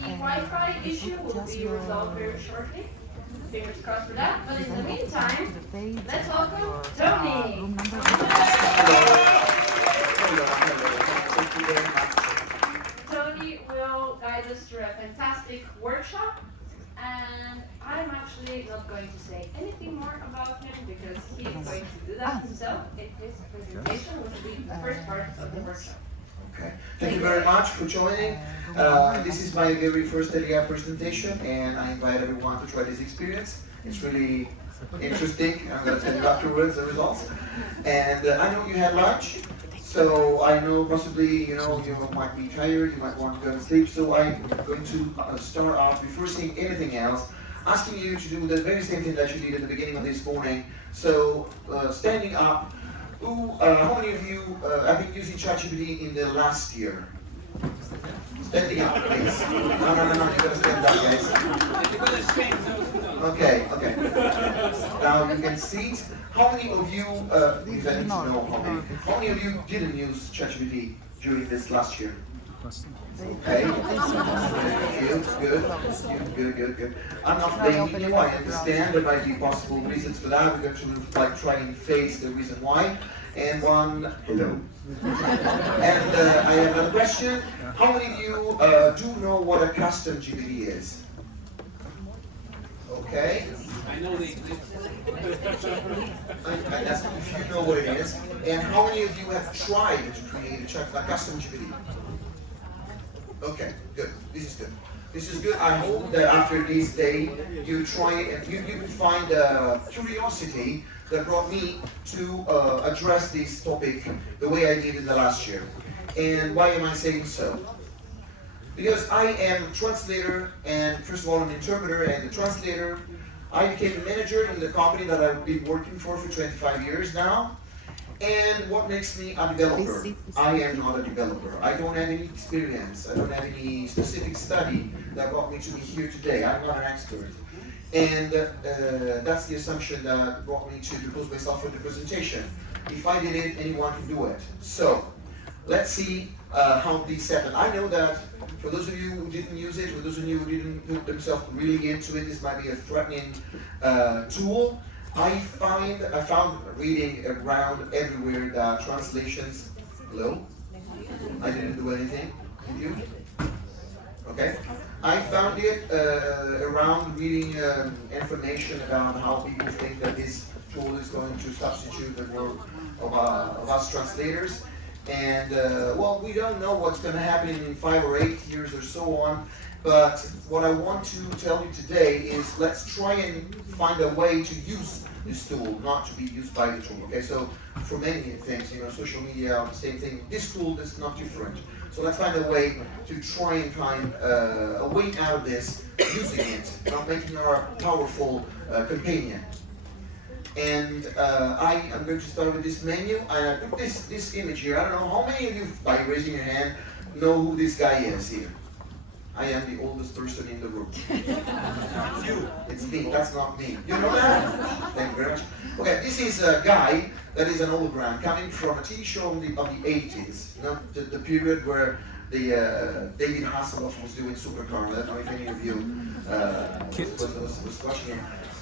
Wi-Fi issue will be resolved very shortly. Fingers crossed for that. But in the meantime, let's welcome Tony. Tony will guide us through a fantastic workshop, and I'm actually not going to say anything more about him because he's going to do that himself in his presentation, which will be the first part of the workshop. Okay. Thank you very much for joining. This is my very first ELIA presentation, and I invite everyone to try this experience. It's really interesting. I'm going to tell you afterwards the results. And I know you had lunch, so I know possibly you might be tired, you might want to go to sleep. So I'm going to start off before saying anything else, asking you to do the very same thing that you did at the beginning of this morning. So standing up. How many of you have been using ChatGPT in the last year? Standing up, please. No, you gotta stand up, guys. Okay. Now you can see. How many of you, I need to know how many of you didn't use ChatGPT during this last year? Okay. Good. I'm not blaming you. I understand there might be possible reasons for that. We're going to try and face the reason why. And one, hello. And I have another question. How many of you do know what a custom GPT is? Okay. I know they exist. I asked if you know what it is. And how many of you have tried to create a custom GPT? Okay, good. This is good. I hope that after this day you try it and you can find curiosity that brought me to address this topic the way I did in the last year. And why am I saying so? Because I am a translator and first of all an interpreter and a translator. I became a manager in the company that I've been working for 25 years now. And what makes me a developer? I am not a developer. I don't have any experience. I don't have any specific study that brought me to be here today. I'm not an expert. And that's the assumption that brought me to propose myself for the presentation. If I did it, anyone can do it. So, let's see how this happened. I know that for those of you who didn't use it, for those of you who didn't put themselves really into it, this might be a threatening tool. I found reading around everywhere that translations, hello? I didn't do anything, did you? Okay. I found it around reading information about how people think that this tool is going to substitute the work of us translators. And well, we don't know what's going to happen in 5 or 8 years or so on. But what I want to tell you today is let's try and find a way to use this tool, not to be used by the tool. Okay, so for many things, social media, the same thing. This tool is not different. So let's find a way to try and find a way out of this, using it, not making our powerful companion. And I am going to start with this menu. I put this image here. I don't know how many of you, by raising your hand, know who this guy is here. I am the oldest person in the room. You. It's me. That's not me. You know that? Thank you very much. Okay, this is a guy that is an hologram coming from a TV show of the 80s. The period where the David Hasselhoff was doing Supercar. I don't know if any of you was watching it.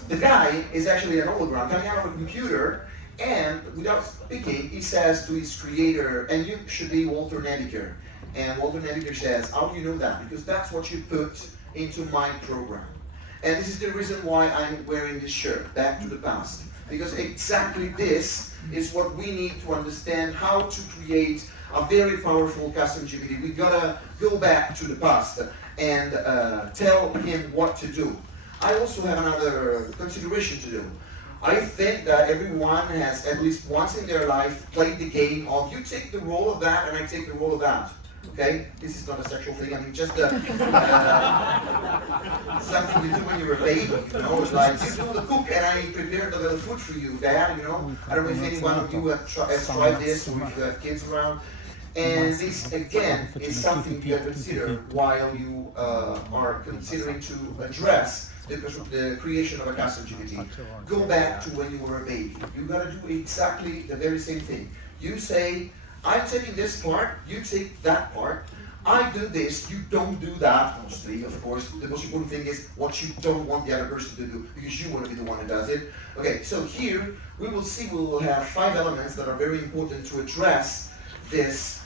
The guy is actually an hologram coming out of a computer, and without speaking, he says to his creator, and you should be Walter Navigator. And Walter Navigator says, how do you know that? Because that's what you put into my program. And this is the reason why I'm wearing this shirt, Back to the Past. Because exactly this is what we need to understand how to create a very powerful custom GPT. We gotta go back to the past and tell him what to do. I also have another consideration to do. I think that everyone has at least once in their life played the game of you take the role of that and I take the role of that. Okay? This is not a sexual thing. I mean, just something you do when you're a baby. It's like you do the cook and I prepare the little food for you, Dad. I don't know if anyone of you has tried this or if you have kids around. And this, again, is something to consider while you are considering to address the creation of a custom GPT. Go back to when you were a baby. You gotta do exactly the very same thing. You say, I'm taking this part, you take that part. I do this, you don't do that, mostly, of course. The most important thing is what you don't want the other person to do, because you want to be the one who does it. Okay, so here, we will see we will have 5 elements that are very important to address this,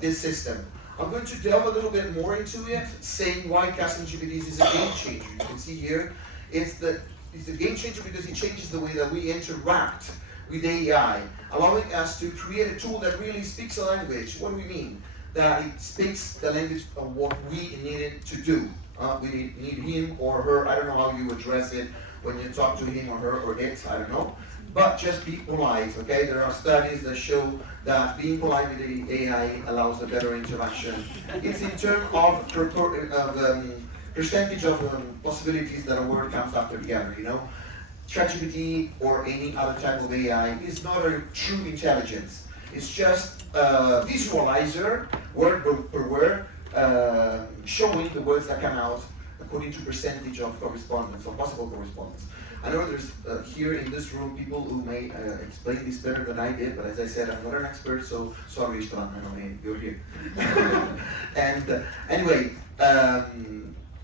this system. I'm going to delve a little bit more into it, saying why Custom GPT is a game changer. You can see here, it's a game changer because it changes the way that we interact with AI, allowing us to create a tool that really speaks a language. What do we mean? That it speaks the language of what we need it to do. We need him or her, I don't know how you address it when you talk to him or her or it, I don't know. But just be polite, okay? There are studies that show that being polite with the AI allows a better interaction. It's in terms of percentage of possibilities that a word comes after the other, you know? ChatGPT or any other type of AI is not a true intelligence. It's just a visualizer, word per word, showing the words that come out according to percentage of correspondence or possible correspondence. I know there's here in this room people who may explain this better than I did, but as I said, I'm not an expert, so sorry, Istvan, I mean, you're here. And anyway,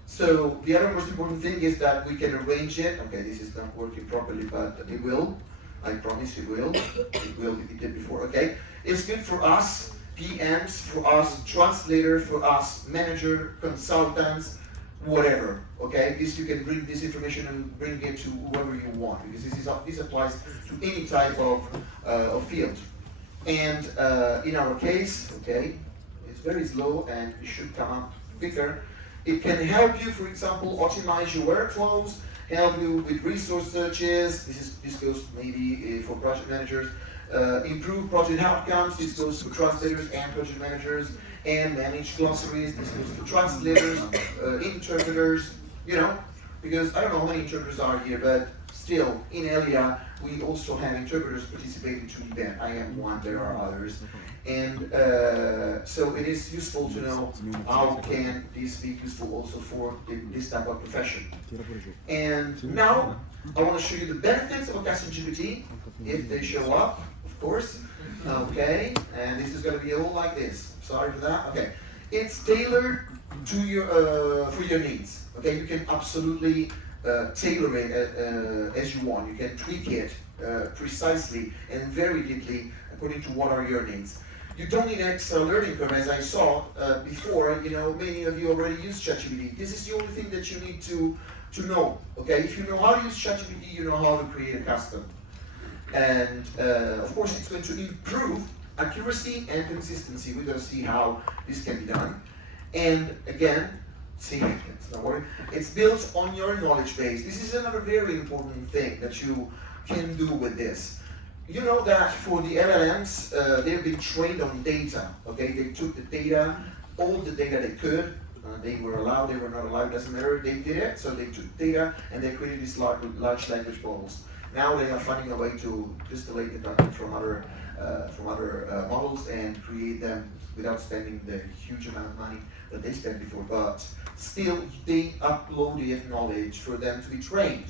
so the other most important thing is that we can arrange it. Okay, this is not working properly, but it will. I promise it will. It will if it did before, okay? It's good for us, PMs, for us, translators, for us, manager, consultants, whatever, okay? This you can bring this information and bring it to whoever you want, because this applies to any type of field. And in our case, okay, it's very slow and it should come up quicker. It can help you, for example, optimize your workflows, help you with resource searches. This goes maybe for project managers. Improve project outcomes. This goes to translators and project managers. And manage glossaries. This goes to translators, interpreters. You know, because I don't know how many interpreters are here, but still in ELIA we also have interpreters participating to the event. I am one. There are others. And so it is useful to know how can this be useful also for this type of profession. And now I want to show you the benefits of a Custom GPT, if they show up, of course. Okay, and this is going to be all like this. Sorry for that. Okay, it's tailored to your for your needs. Okay, you can absolutely tailor it as you want. You can tweak it precisely and very deeply according to what are your needs. You don't need extra learning curve, as I saw before. You know, many of you already use ChatGPT. This is the only thing that you need to know. Okay, if you know how to use ChatGPT, you know how to create a custom. And of course, it's going to improve accuracy and consistency. We're going to see how this can be done. And again, see, it's not worry. It's built on your knowledge base. This is another very important thing that you can do with this. You know that for the LLMs, they've been trained on data. Okay, they took the data, all the data they could. They were allowed, they were not allowed, doesn't matter. They did it, so they took data and they created these large language models. Now they are finding a way to distillate the content from other models and create them without spending the huge amount of money that they spent before. But still, they uploaded knowledge for them to be trained.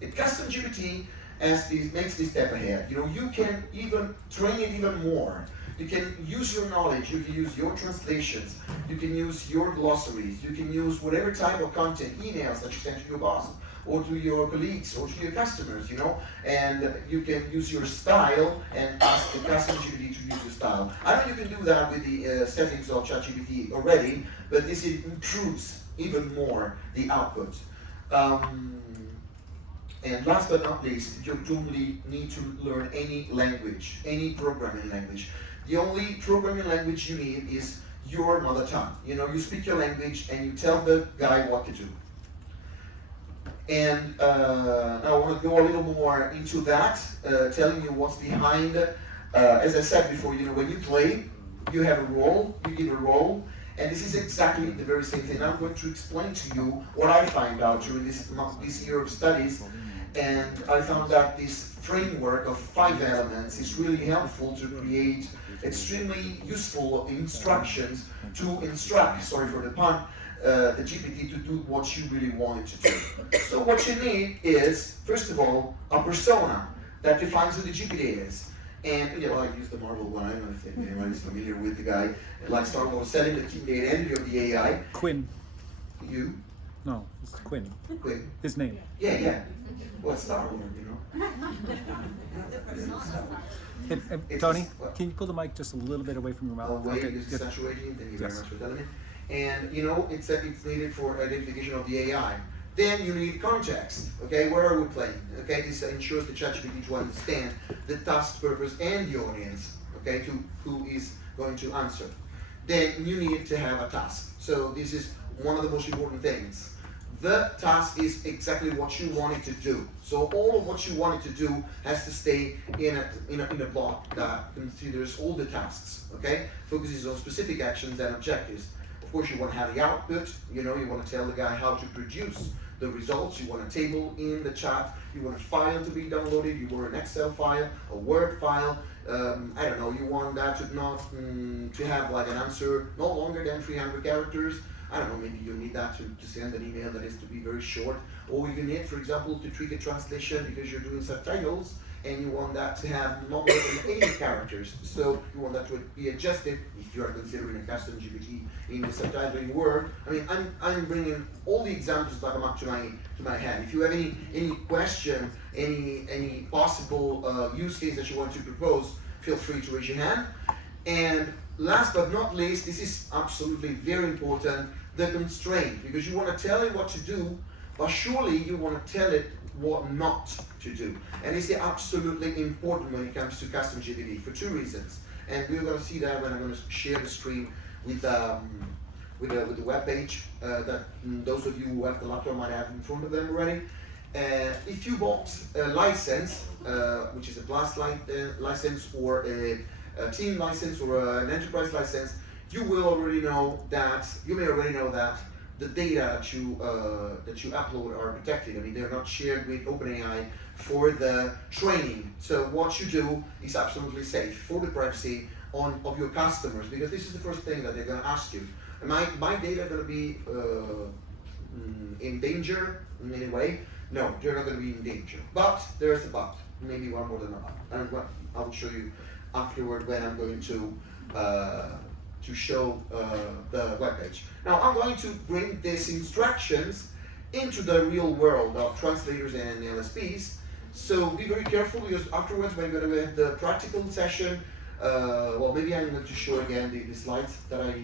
In Custom GPT, makes this step ahead. You know, you can even train it even more. You can use your knowledge, you can use your translations, you can use your glossaries, you can use whatever type of content, emails that you send to your boss, or to your colleagues, or to your customers, you know, and you can use your style and ask the Custom GPT to use your style. I know you can do that with the settings of ChatGPT already, but this improves even more the output. And last but not least, you don't need to learn any language, any programming language. The only programming language you need is your mother tongue. You know, you speak your language and you tell the guy what to do. And now I want to go a little more into that, telling you what's behind. As I said before, you know, when you play, you have a role, you give a role, and this is exactly the very same thing. I'm going to explain to you what I find out during this year of studies, and I found that this framework of 5 elements is really helpful to create extremely useful instructions to instruct, sorry for the pun, the GPT to do what you really want it to do. So what you need is, first of all, a persona that defines who the GPT is. And you know, I use the Marvel one. I don't know if anyone is familiar with the guy. Like Star Wars selling the identity of the AI. Quinn. You? No, it's Quinn. Quinn. His name. Yeah, yeah. Well, Star Wars, you know. Hey, Tony, can you pull the mic just a little bit away from your mouth? Away, Okay, this is good. saturating. Thank you very Yes. much for telling me. And you know, it's needed for identification of the AI. Then you need context. Okay, where are we playing? Okay, this ensures the ChatGPT to understand the task, purpose, and the audience. Okay, to who is going to answer. Then you need to have a task. So this is one of the most important things. The task is exactly what you want it to do. So all of what you want it to do has to stay in a block that considers all the tasks. Okay, focuses on specific actions and objectives. Of course, you want to have the output. You know, you want to tell the guy how to produce the results. You want a table in the chat. You want a file to be downloaded. You want an Excel file, a Word file. I don't know. You want that to not to have like an answer no longer than 300 characters. I don't know. Maybe you need that to send an email that is to be very short, or you need, for example, to tweak a translation because you're doing subtitles and you want that to have no more than 80 characters. So you want that to be adjusted if you are considering a custom GPT in the subtitling world. I mean, I'm bringing all the examples that come up to my head. If you have any question, any possible use case that you want to propose, feel free to raise your hand. And last but not least, this is absolutely very important, the constraint, because you want to tell it what to do, but surely you want to tell it what not to do. And it's absolutely important when it comes to custom GPT for two reasons. And we're going to see that when I'm going to share the screen with the web page that those of you who have the laptop might have in front of them already. If you bought a license, which is a plus license or a team license or an enterprise license, you may already know that the data that you upload are protected. I mean, they're not shared with OpenAI for the training. So what you do is absolutely safe for the privacy of your customers, because this is the first thing that they're going to ask you. Am my data going to be in danger in any way? No, they're not going to be in danger. But there's a but, maybe one more than a but. And I will show you afterward when I'm going to show the web page. Now I'm going to bring these instructions into the real world of translators and LSPs. So be very careful, because afterwards we're going to have the practical session. Well, maybe I'm going to show again the slides that I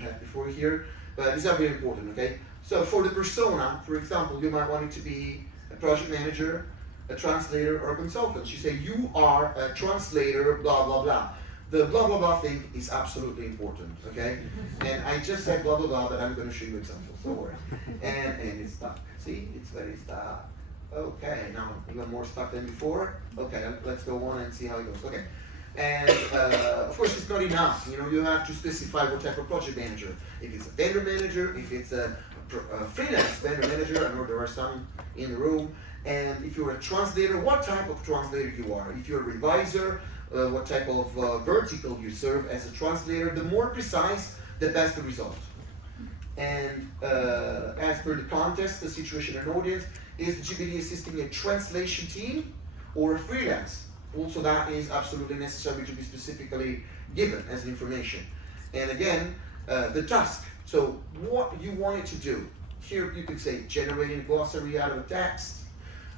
had before here, but these are very important, okay? So for the persona, for example, you might want it to be a project manager, a translator, or a consultant. You say, you are a translator, blah, blah, blah. The blah, blah, blah thing is absolutely important, okay? And I just said blah, blah, blah, but I'm going to show you examples, don't worry. And it's stuck. See, it's very stuck. Okay, now even more stuck than before. Okay, let's go on and see how it goes. Okay. And of course, it's not enough. You know, you have to specify what type of project manager. If it's a vendor manager, if it's a freelance vendor manager, I know there are some in the room. And if you're a translator, what type of translator you are. If you're a reviser, what type of vertical you serve as a translator. The more precise, the best the result. And as per the context, the situation and audience, is the GPT assisting a translation team or a freelance? Also, that is absolutely necessary to be specifically given as information. And again, the task. So what you want it to do. Here you could say generating a glossary out of a text,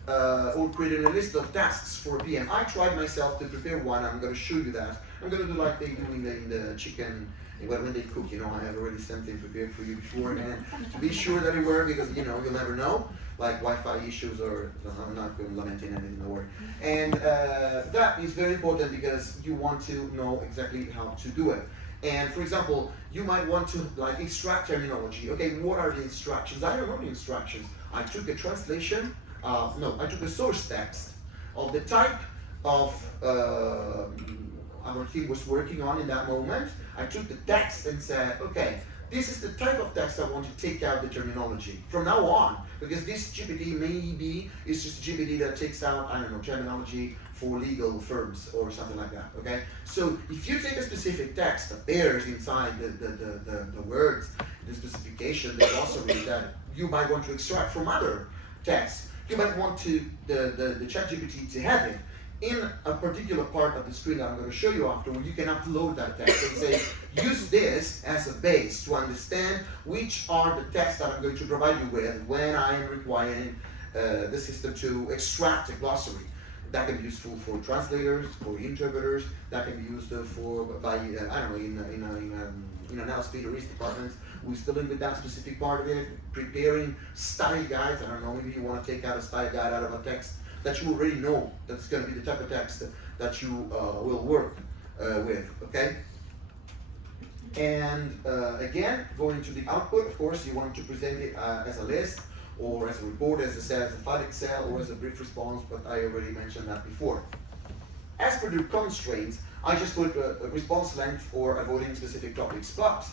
or creating a list of tasks for a PM. I tried myself to prepare one. I'm going to show you that. I'm going to do like they do in the chicken, when they cook. You know, I have already something prepared for you before, and to be sure that it works, because you know, you'll never know. Like Wi-Fi issues, or I'm not going to lament anything, don't worry. And that is very important, because you want to know exactly how to do it. And for example, you might want to like extract terminology. Okay, what are the instructions? I don't know the instructions. I took a translation. I took a source text of the type of our team was working on in that moment. I took the text and said, okay, this is the type of text I want to take out the terminology from now on, because this GPT maybe is just a GPT that takes out, I don't know, terminology for legal firms or something like that, okay? So if you take a specific text that bears inside the words, the specification, the glossary that you might want to extract from other texts, you might want to the ChatGPT to have it in a particular part of the screen that I'm going to show you afterward, you can upload that text and say, use this as a base to understand which are the texts that I'm going to provide you with when I'm requiring the system to extract a glossary. That can be useful for translators, for interpreters, that can be used for, by, I don't know, in an LSP or risk department who's dealing with that specific part of it, preparing style guides. I don't know, maybe you want to take out a style guide out of a text that you already know that's going to be the type of text that you will work with, okay? And again, going to the output, of course, you want to present it as a list, or as a report, as a file Excel, or as a brief response, but I already mentioned that before. As per the constraints, I just put a response length for avoiding specific topics. But,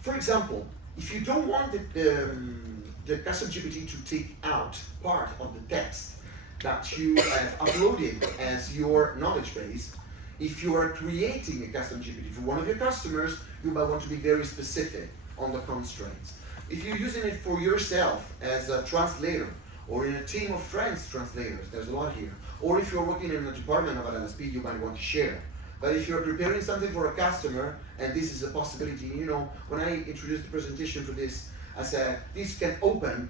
for example, if you don't want the Custom GPT to take out part of the text that you have uploaded as your knowledge base, if you are creating a Custom GPT for one of your customers, you might want to be very specific on the constraints. If you're using it for yourself as a translator, or in a team of friends translators, there's a lot here, or if you're working in a department of an LSP, you might want to share. But if you're preparing something for a customer, and this is a possibility, you know, when I introduced the presentation for this, I said, this can open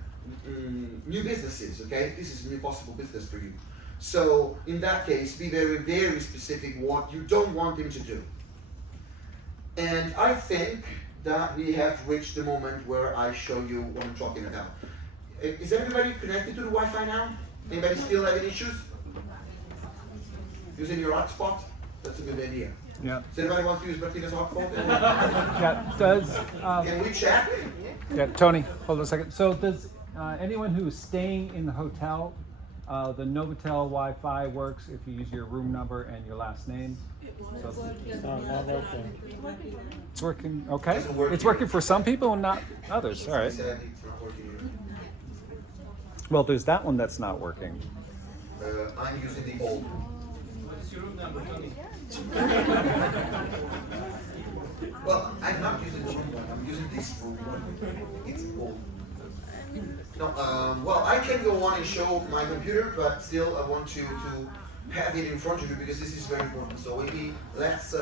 new businesses, okay? This is a new possible business for you. So, in that case, be very, very specific what you don't want him to do. And I think that we have reached the moment where I show you what I'm talking about. Is everybody connected to the Wi-Fi now? Anybody still having issues? Using your hotspot? That's a good idea. Yeah. Does anybody want to use Bertina's hotspot? Yeah. Does Can we check? yeah, Tony, hold on a second. So does anyone who's staying in the hotel, the Novotel Wi-Fi works if you use your room number and your last name? So it's working. Okay. Doesn't work It's here. working for some people and not others. All I right. said it's not working here. Well, there's that one that's not working. I'm using the old one. What's your room number, Tony? Well, I'm not using the old one. I'm using this room one. It's old. No, well, I can go on and show my computer, but still I want you to have it in front of you because this is very important. So maybe let's,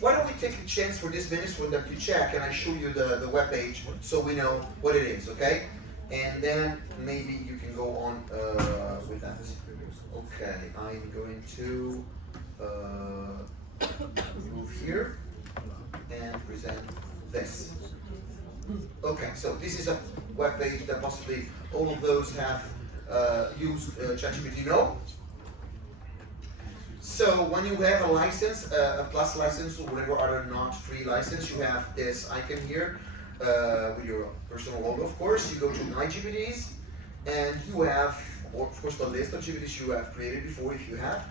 why don't we take a chance for this minute for them to check and I show you the web page so we know what it is, okay? And then maybe you can go on with that. Okay, I'm going to move here and present this. Okay, so this is a web page that possibly all of those have used ChatGPT know. So when you have a license, a plus license or whatever other not free license, you have this icon here with your personal logo, of course. You go to My GPTs and you have, or of course, the list of GPTs you have created before if you have,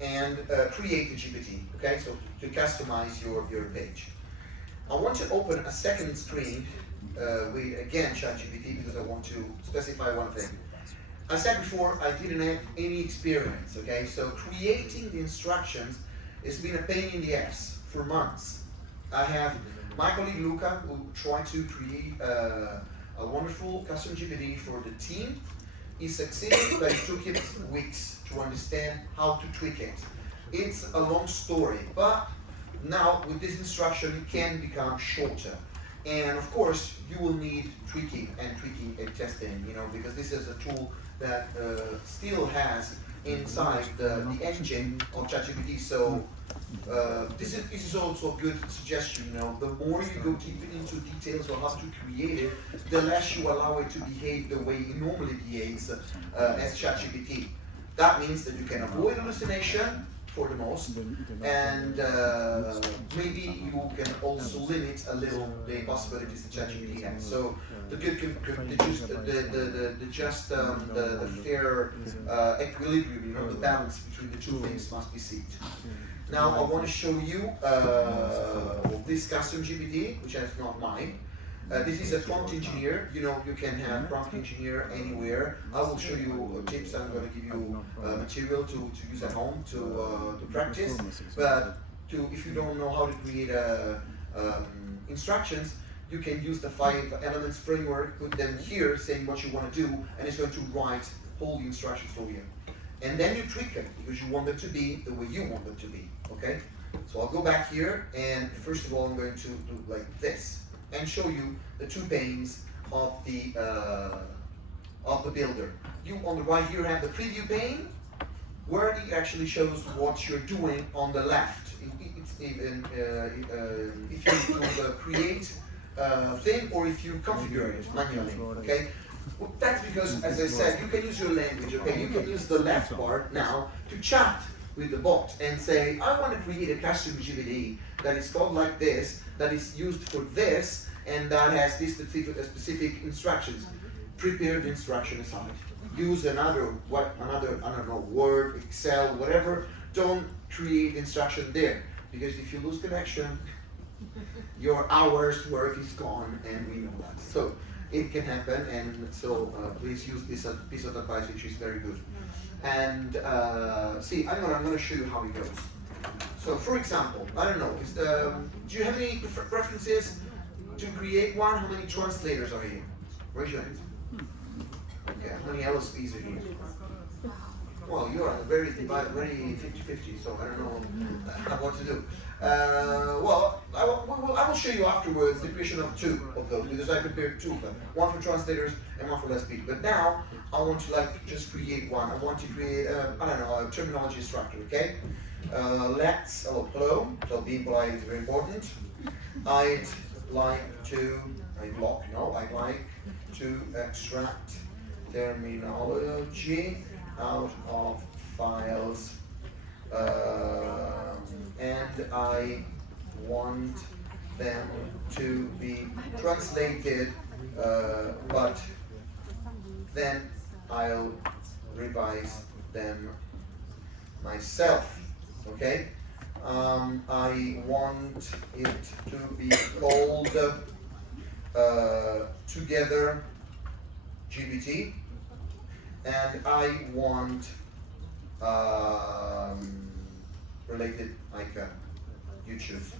and create a GPT, okay? So to customize your page. I want to open a second screen with, again, ChatGPT because I want to specify one thing. I said before, I didn't have any experience, okay? So creating the instructions has been a pain in the ass for months. I have my colleague Luca who tried to create a wonderful custom GPT for the team. He succeeded, but it took him weeks to understand how to tweak it. It's a long story, but now with this instruction it can become shorter. And of course, you will need tweaking and testing, you know, because this is a tool that still has inside the engine of ChatGPT. So this is also a good suggestion, you know, the more you go deep into details on how to create it, the less you allow it to behave the way it normally behaves as ChatGPT. That means that you can avoid hallucination for the most, and maybe you can also limit a little the possibilities that ChatGPT has. So the fair equilibrium, you know, the balance between the two things must be sought. Now I want to show you this custom GPT, which is not mine. This is a prompt engineer. You know, you can have prompt engineer anywhere. I will show you tips. I'm going to give you material to use at home to practice. But if you don't know how to create instructions, you can use the 5 elements framework, put them here, saying what you want to do, and it's going to write all the instructions for you. and then you tweak them because you want them to be the way you want them to be, okay? So I'll go back here, and first of all, I'm going to do like this and show you the two panes of the builder. You on the right here have the preview pane, where it actually shows what you're doing on the left. It's even if you do the create thing or if you configure it manually, okay? Well, that's because, as I said, you can use your language, okay? You can use the left part now to chat with the bot and say, I want to create a custom GPT that is called like this, that is used for this, and that has these specific instructions. Prepare the instruction aside. Use another, I don't know, Word, Excel, whatever. Don't create instruction there, because if you lose connection, your hours work is gone, and we know that. So it can happen, and so please use this piece of advice, which is very good. And see, I'm gonna show you how it goes. So, for example, I don't know, do you have any preferences to create one? How many translators are here? Raise your hands. Okay, how many LSPs are here? Well, you are very 50-50, so I don't know what to do. Well, I will show you afterwards the creation of two of those, because I prepared two of them. One for translators and one for LSP. But now, I want to just create one. I want to create, I don't know, a terminology structure, okay? Hello, so being polite is very important. I'd like to extract terminology out of files, and I want them to be translated, but then I'll revise them myself, okay? I want it to be called Together GPT, and I want related icon. You choose.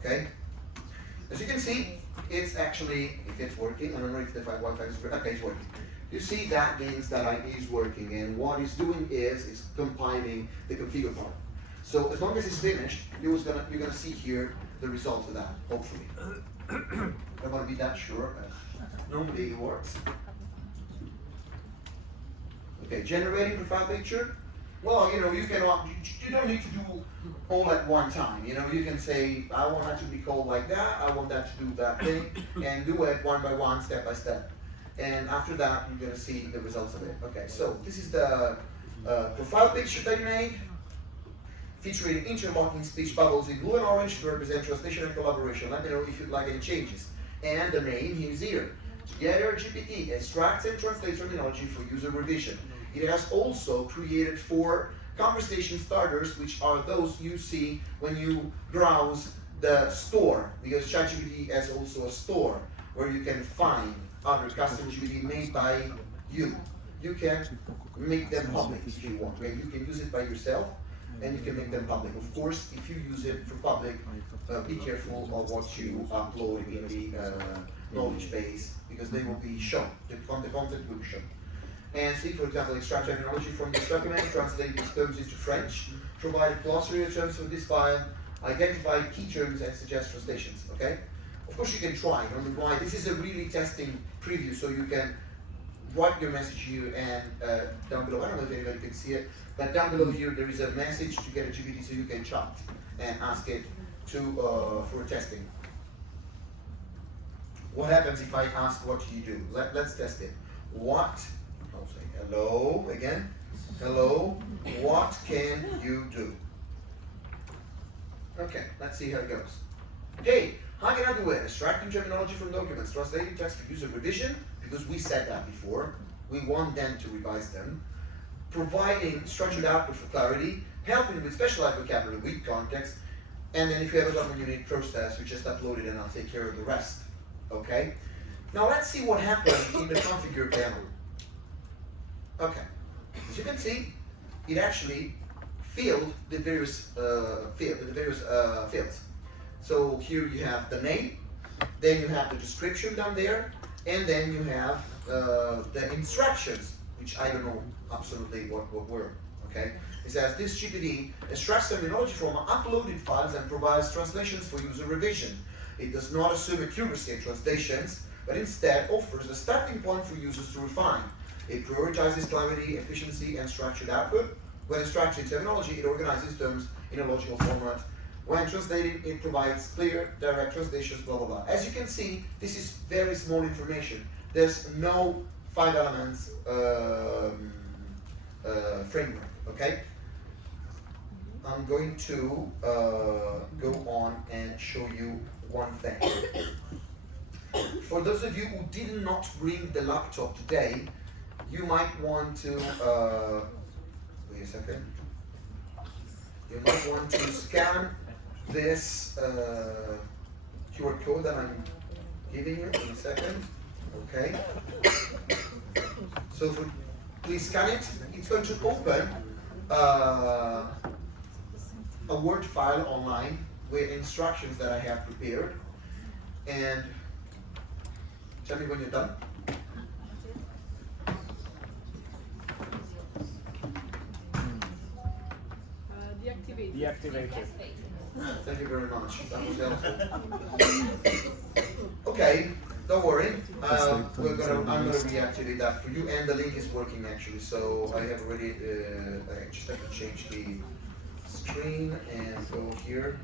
Okay? As you can see, it's actually, if it's working, I don't know if the Wi-Fi is working. Okay, it's working. You see, that means that it is working, and what it's doing is it's compiling the configure part. So as long as it's finished, you're gonna see here the results of that, hopefully. I don't want to be that sure, but normally it works. Okay, generating profile picture. Well, you know, you don't need to do all at one time. You know, you can say, I want that to be called like that, I want that to do that thing, and do it one by one, step by step. And after that, you're going to see the results of it. Okay, so this is the profile picture that you made, featuring interlocking speech bubbles in blue and orange to represent translation and collaboration. Let me know if you'd like any changes. And the name is here. Together GPT extracts and translates terminology for user revision. It has also created 4 conversation starters, which are those you see when you browse the store, because ChatGPT has also a store where you can find other custom GPT made by you. You can make them public if you want, right? You can use it by yourself, and you can make them public. Of course, if you use it for public, be careful of what you upload in the knowledge base, because they will be shown. The content will be shown. And see, for example, extract terminology from this document, translate these terms into French, provide a glossary of terms from this file, identify key terms and suggest translations, okay? Of course you can try, don't reply. This is a really testing preview, so you can write your message here and down below, I don't know if anybody can see it, but down below here there is a message to get a GPT, so you can chat and ask it to for testing. What happens if I ask what do you do? Let's test it. I'll say hello again. Hello, what can you do? Okay, let's see how it goes. Hey, how can I do it? Extracting terminology from documents, translating text for user revision, because we said that before. We want them to revise them. Providing structured output for clarity, helping with specialized vocabulary with context, and then if you have a document you need process, you just upload it and I'll take care of the rest. Okay? Now let's see what happened in the configure panel. Okay, as you can see, it actually filled the various fields. So here you have the name, then you have the description down there, and then you have the instructions, which I don't know absolutely what were. Okay? It says this GPT extracts terminology from uploaded files and provides translations for user revision. It does not assume accuracy in translations, but instead offers a starting point for users to refine. It prioritizes clarity, efficiency, and structured output. When extracting terminology, it organizes terms in a logical format. When translating, it provides clear, direct translations, blah, blah, blah. As you can see, this is very small information. There's no 5 elements framework, okay? I'm going to go on and show you one thing. For those of you who did not bring the laptop today, you might want to, wait a second. You might want to scan this QR code that I'm giving you in a second. Okay. So please scan it. It's going to open a Word file online with instructions that I have prepared. And tell me when you're done. Deactivated. Thank you very much. That was helpful. Okay, don't worry. I'm gonna reactivate that for you, and the link is working actually. So I have already. I just have to change the screen and go here,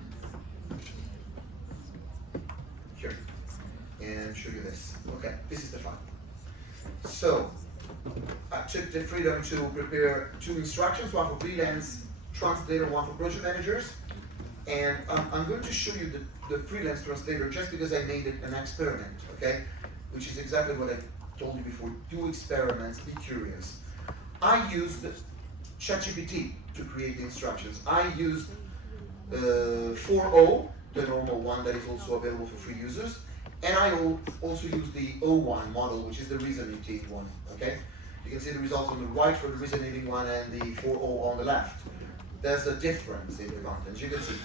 and show you this. Okay, this is the file. So I took the freedom to prepare 2 instructions, one for freelance translator, one for project managers. And I'm going to show you the freelance translator just because I made it an experiment, okay? Which is exactly what I told you before. Do experiments, be curious. I used ChatGPT to create the instructions. I used 4.0, the normal one that is also available for free users. And I also used the O1 model, which is the reasoning one, okay? You can see the results on the right for the reasoning one and the 4.0 on the left. There's a difference in the content, you can see.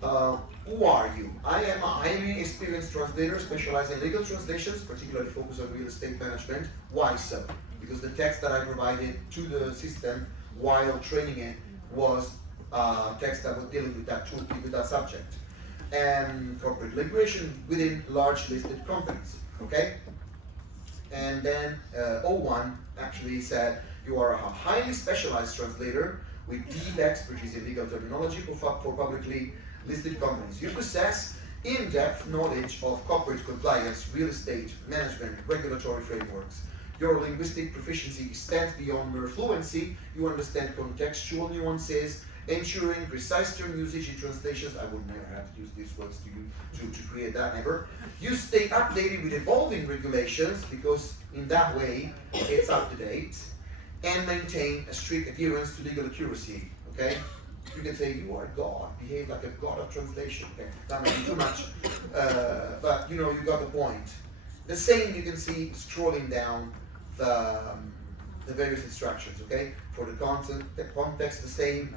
Who are you? I am a highly experienced translator specialized in legal translations, particularly focused on real estate management. Why so? Because the text that I provided to the system while training it was text that was dealing with that tool, with that subject. And corporate liberation within large listed companies, okay? And then O1 actually said, you are a highly specialized translator with deep expertise in legal terminology for publicly listed companies. You possess in-depth knowledge of corporate compliance, real estate, management, regulatory frameworks. Your linguistic proficiency extends beyond mere fluency. You understand contextual nuances, ensuring precise term usage in translations. I would never have to use these words to create that, never. You stay updated with evolving regulations because in that way it's up to date. And maintain a strict adherence to legal accuracy, okay? You can say, you are God, behave like a God of translation, okay? That might be too much, but you know, you got the point. The same you can see scrolling down the various instructions, okay? For the context, the same.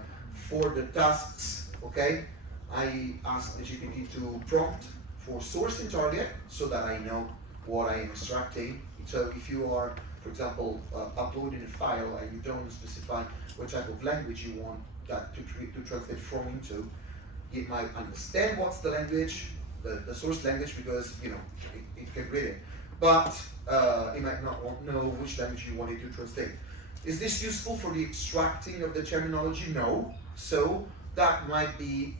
For the tasks, okay? I asked the GPT to prompt for source and target so that I know what I am extracting. So if you are, for example, uploading a file and you don't specify what type of language you want that to translate from into, it might understand what's the language, the source language, because you know it can read it, but it might not know which language you want it to translate. Is this useful for the extracting of the terminology? No. So that might be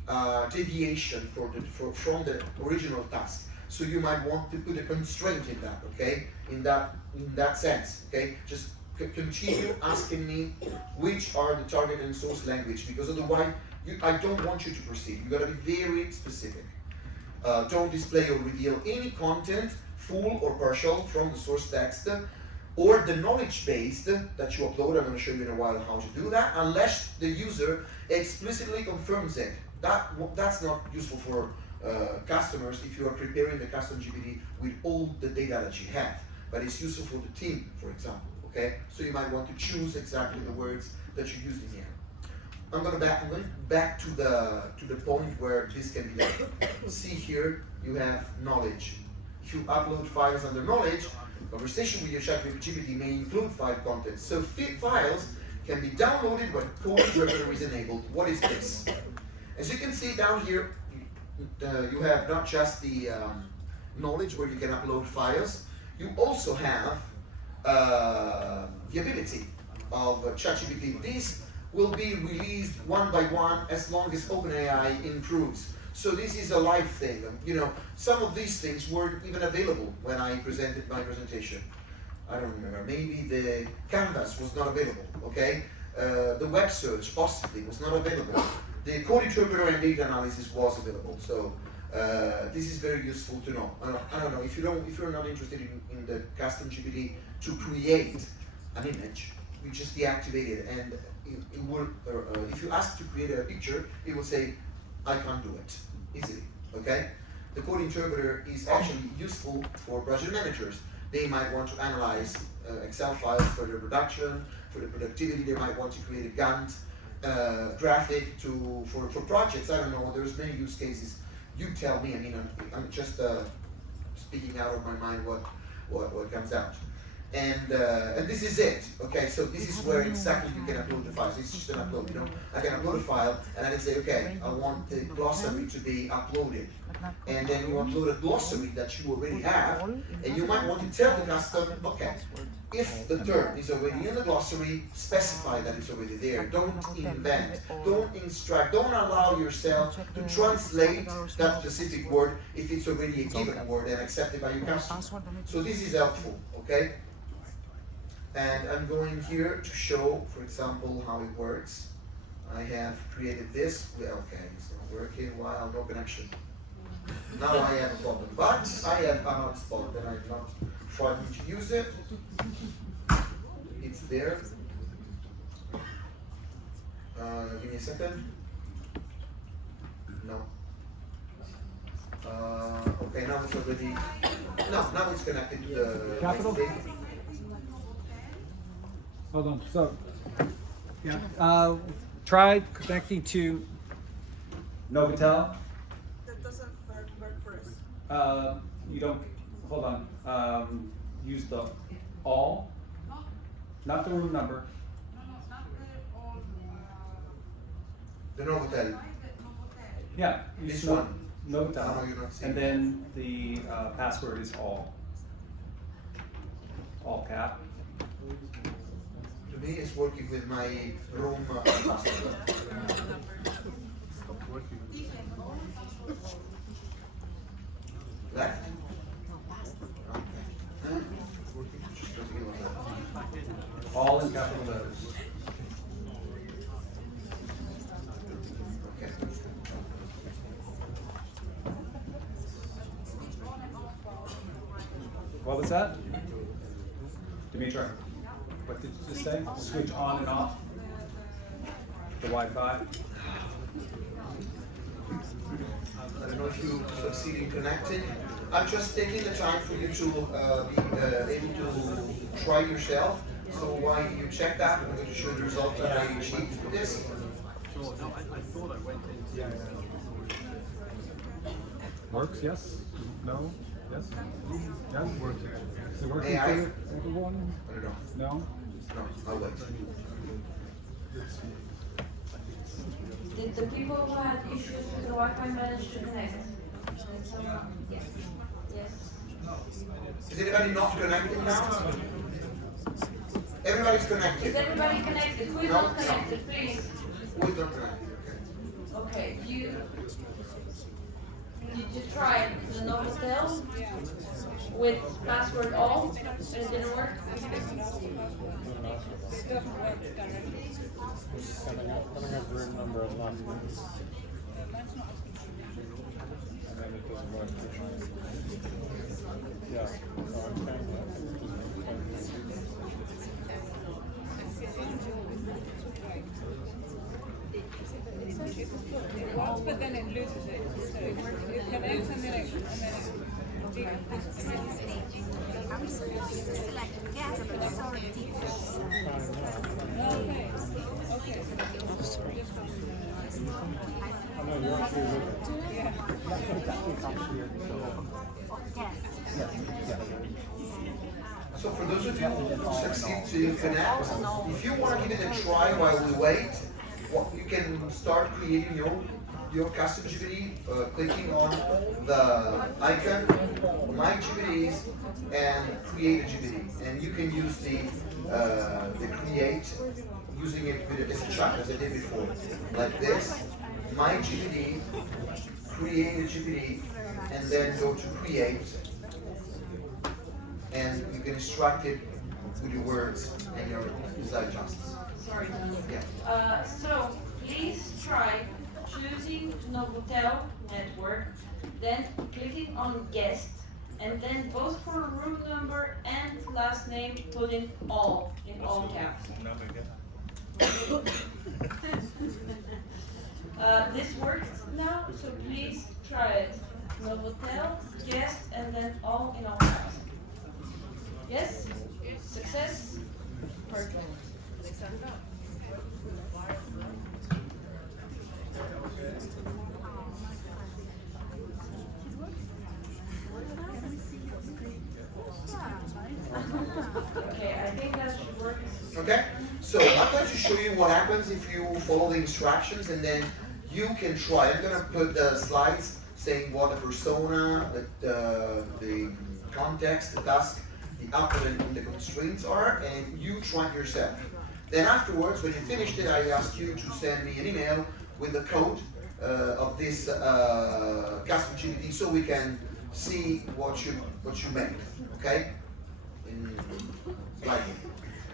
deviation from the original task. So you might want to put a constraint in that, okay? In that sense, okay? Just continue asking me which are the target and source language, because otherwise I don't want you to proceed. You gotta be very specific. Don't display or reveal any content, full or partial, from the source text or the knowledge base that you upload. I'm going to show you in a while how to do that, unless the user explicitly confirms it. That's not useful for customers if you are preparing the custom GPT with all the data that you have, but it's useful for the team, for example. Okay, so you might want to choose exactly the words that you're using here. I'm going back to the point where this can be done. See here, you have knowledge. If you upload files under knowledge, Conversation with your ChatGPT may include file content. So files can be downloaded when code interpreter is enabled. What is this? As you can see down here, you have not just the knowledge where you can upload files, you also have the ability of ChatGPT. This will be released one by one as long as OpenAI improves. So this is a live thing. You know, some of these things weren't even available when I presented my presentation. I don't remember. Maybe the canvas was not available. Okay, the web search possibly was not available. The code interpreter and data analysis was available. So this is very useful to know. I don't know if you're not interested in the Custom GPT to create an image, you just deactivate it, and it will. If you ask to create a picture, it will say, "I can't do it easily." Okay. The code interpreter is actually useful for project managers. They might want to analyze Excel files for their production, for the productivity. They might want to create a Gantt graphic for projects. I don't know. There's many use cases. You tell me. I mean, I'm just speaking out of my mind what comes out. And this is it. Okay, so this is where exactly you can upload the files. It's just an upload. You know, I can upload a file and I can say, okay, I want the glossary to be uploaded. And then you upload a glossary that you already have, and you might want to tell the custom, okay, if the term is already in the glossary, specify that it's already there. Don't invent, don't instruct, don't allow yourself to translate that specific word if it's already a given word and accepted by your customer. So this is helpful, okay? And I'm going here to show, for example, how it works. I have created this. Okay, it's not working. Wow, no connection. Now I have a problem, but I have a hotspot and I'm not trying to use it. It's there. Give me a second. No. Okay, now it's already. No, now it's connected to the Capital? Hold on. So, yeah. Try connecting to Novotel. That doesn't work for us. You don't. Hold on. Use the all, not the room number. The Novotel. Yeah. This use one. Novotel. No, you're not seeing And then the password is all. All cap. To me, it's working with my room password. Left? All in capital letters. Okay. What was that? Dimitri, what did you just say? Switch on and off the Wi-Fi? I don't know if you succeed in connecting. I'm just taking the time for you to be able to try yourself. So while you check that, I'm going to show you the result that I achieved with this. Works, yes? No? Yes? Yes? Works. Is it working AI? for everyone? I don't know. No? No, I'll wait. Did the people who had issues with the Wi-Fi manage to connect? Yes. Yes. Is anybody not connected now? Everybody's Is connected. everybody connected? Who is not connected, please? Who is not connected? Okay. Okay, did you try the Novotel with password all, and it didn't work? Coming up room number of last minutes. And then it doesn't work. Yeah. So I'm trying to It works, but then it loses it. So it connects and then it I'm supposed to select guests or teachers. okay. I know you're actually with Yeah. That's what exactly comes here. So, Yes. yeah, yeah. So for those of you who succeed to connect, if you want to give it a try while we wait, you can start creating your custom GPT, clicking on the icon, My GPTs, and create a GPT. And you can use the create, using it as a chat, as I did before. Like this, My GPT, create a GPT, and then go to create, and you can instruct it with your words and your desired justice. Sorry, Tony. Yeah. So please try choosing Novotel network, then clicking on guest, and then both for room number and last name put in all caps. This works now, so please try it. Novotel, guest, and then all in all caps. Yes? Success? Perfect. Okay, I think that should work. Okay? So I'm going to show you what happens if you follow the instructions, and then you can try. I'm going to put the slides saying what the persona, the context, the task, the output, and the constraints are, and you try it yourself. Then afterwards, when you finished it, I ask you to send me an email with the code of this custom GPT, so we can see what you made. Okay?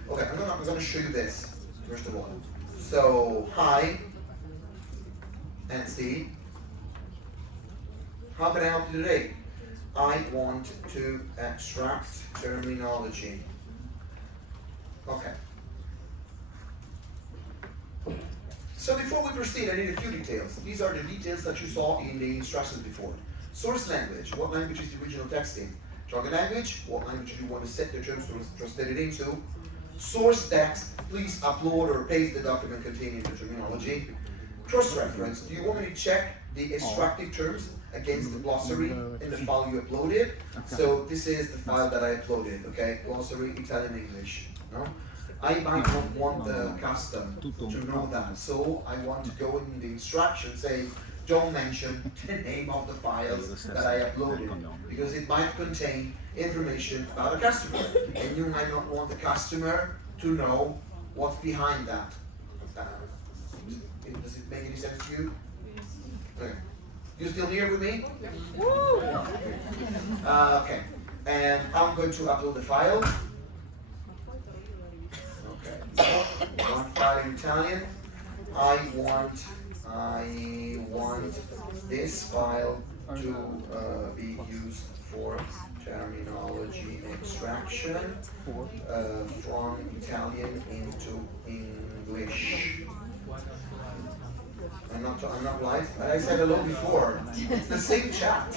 Okay, I'm gonna show you this first of all. So hi, Nancy. How can I help you today? I want to extract terminology. Okay. So before we proceed, I need a few details. These are the details that you saw in the instructions before. Source language. What language is the original text in? Target language. What language do you want to set the terms to translate it into? Source text. Please upload or paste the document containing the terminology. Cross-reference. Do you want me to check the extracted terms against the glossary in the file you uploaded? So this is the file that I uploaded, okay? Glossary, Italian, English. No? I might not want the custom to know that, so I want to go in the instructions saying, don't mention the name of the files that I uploaded, because it might contain information about a customer, and you might not want the customer to know what's behind that. Does it make any sense to you? Okay. You still here with me? Okay. And I'm going to upload the file. Okay. One file in Italian. I want this file to be used for terminology extraction from Italian into English. I'm not live. I said hello before. It's the same chat.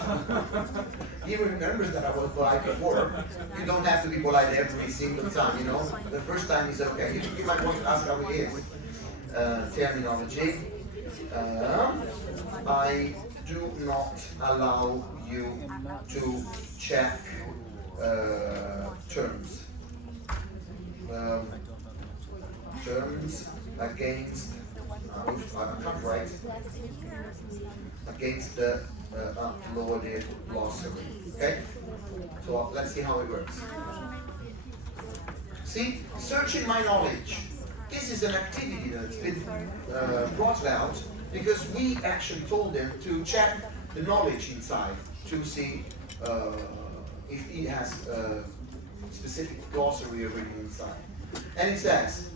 He remembers that I was polite before. You don't have to be polite every single time, you know. The first time is okay. You might want to ask how it is. Terminology. I do not allow you to check terms. Terms against, I can't write, against the uploaded glossary. Okay? So let's see how it works. See, searching my knowledge. This is an activity that's been brought out because we actually told them to check the knowledge inside to see if it has a specific glossary written inside. And it says,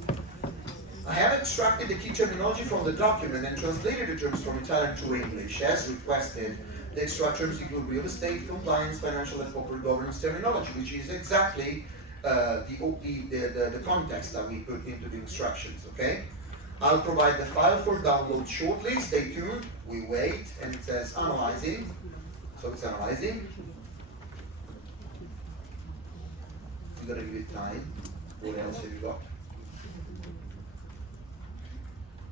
I have extracted the key terminology from the document and translated the terms from Italian to English as requested. The extract terms include real estate, compliance, financial and corporate governance terminology, which is exactly the context that we put into the instructions, okay? I'll provide the file for download shortly. Stay tuned. We wait, and it says analyzing. So it's analyzing. You gotta give it time. What else have you got?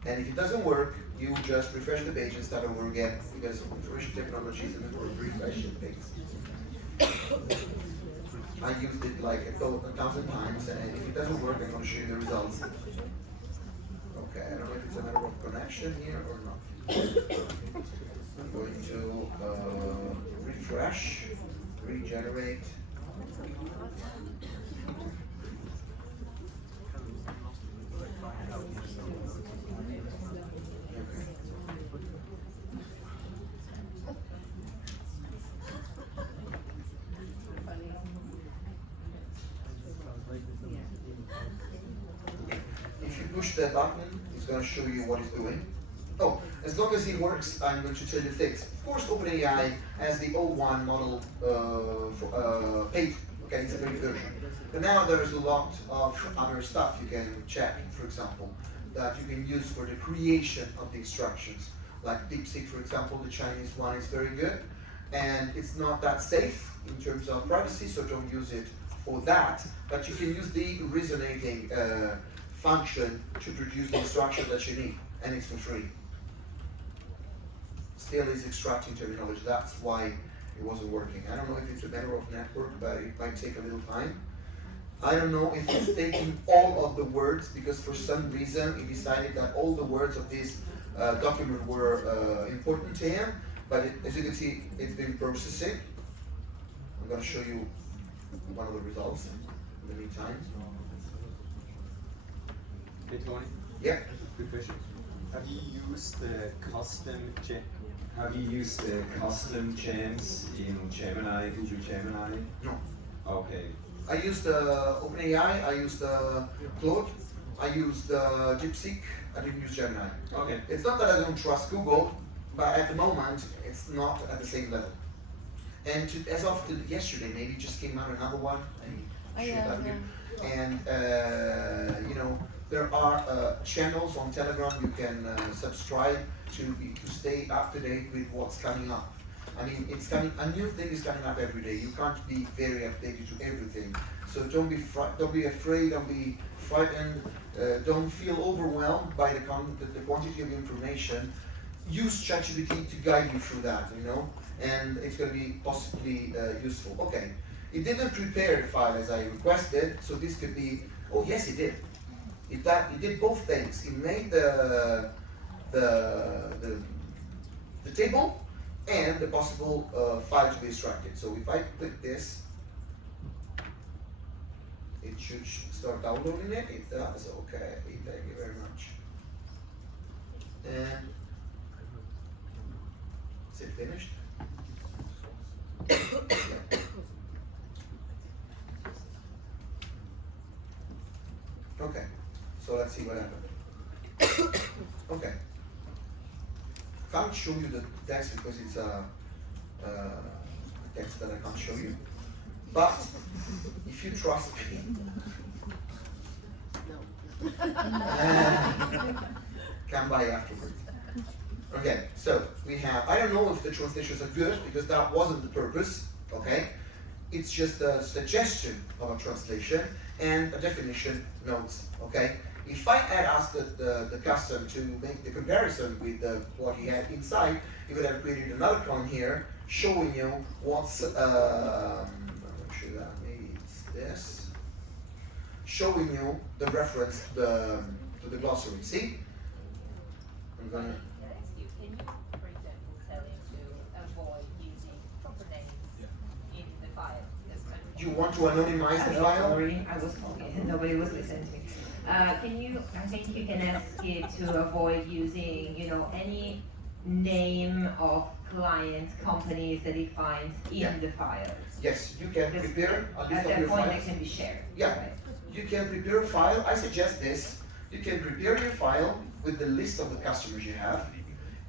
And if it doesn't work, you just refresh the page and start over again, because information technology is a network refreshing things. I used it like 1,000 times, and if it doesn't work, I'm going to show you the results. Okay, I don't know if it's a matter of connection here or not. I'm going to refresh, regenerate. If you push that button, it's going to show you what it's doing. Oh, as long as it works, I'm going to tell you things. Of course, OpenAI has the O1 model paid. Okay, it's a paid version. But now there's a lot of other stuff you can check, for example, that you can use for the creation of the instructions. Like DeepSeek, for example, the Chinese one is very good. And it's not that safe in terms of privacy, so don't use it for that. But you can use the resonating function to produce the instruction that you need, and it's for free. Still is extracting terminology, that's why it wasn't working. I don't know if it's a matter of network, but it might take a little time. I don't know if it's taking all of the words, because for some reason it decided that all the words of this document were important to him, but as you can see, it's been processing. I'm going to show you one of the results in the meantime. Hey Tony, Yeah. good question. Have you used the custom gems in Gemini, Google Gemini? No. Okay. I used OpenAI, I used Claude, I used DeepSeek, I didn't use Gemini. Okay. It's not that I don't trust Google, but at the moment, it's not at the same level. And as of yesterday, maybe just came out another one. I shared that with you. And you know, there are channels on Telegram you can subscribe to stay up to date with what's coming up. I mean, it's coming. A new thing is coming up every day. You can't be very updated to everything. So don't be afraid. Don't be frightened. Don't feel overwhelmed by the quantity of information. Use ChatGPT to guide you through that. You know, and it's going to be possibly useful. Okay, it didn't prepare the file as I requested, so this could be. Oh yes, it did. It did both things. It made the table and the possible file to be extracted. So if I click this, it should start downloading it. It does. Okay, thank you very much. And is it finished? Yeah. Okay, so let's see what happened. Okay. Can't show you the text because it's a text that I can't show you. But if you trust me, come by afterwards. Okay, so we have, I don't know if the translations are good because that wasn't the purpose, okay? It's just a suggestion of a translation and a definition notes, okay? If I had asked the custom to make the comparison with what he had inside, he would have created another column here showing you what's, I'm not sure that maybe it's this, showing you the reference to the glossary. See? I'm gonna. Can I ask you, can you, for example, tell him to avoid using proper names in the file? Do you want to anonymize the file? Sorry, I was talking, nobody was listening to me. I think you can ask it to avoid using, you know, any name of clients, companies that it finds in the file. Yes, you can prepare a list At of that your point, files. it can be shared. Yeah, Right? you can prepare a file. I suggest this. You can prepare your file with the list of the customers you have,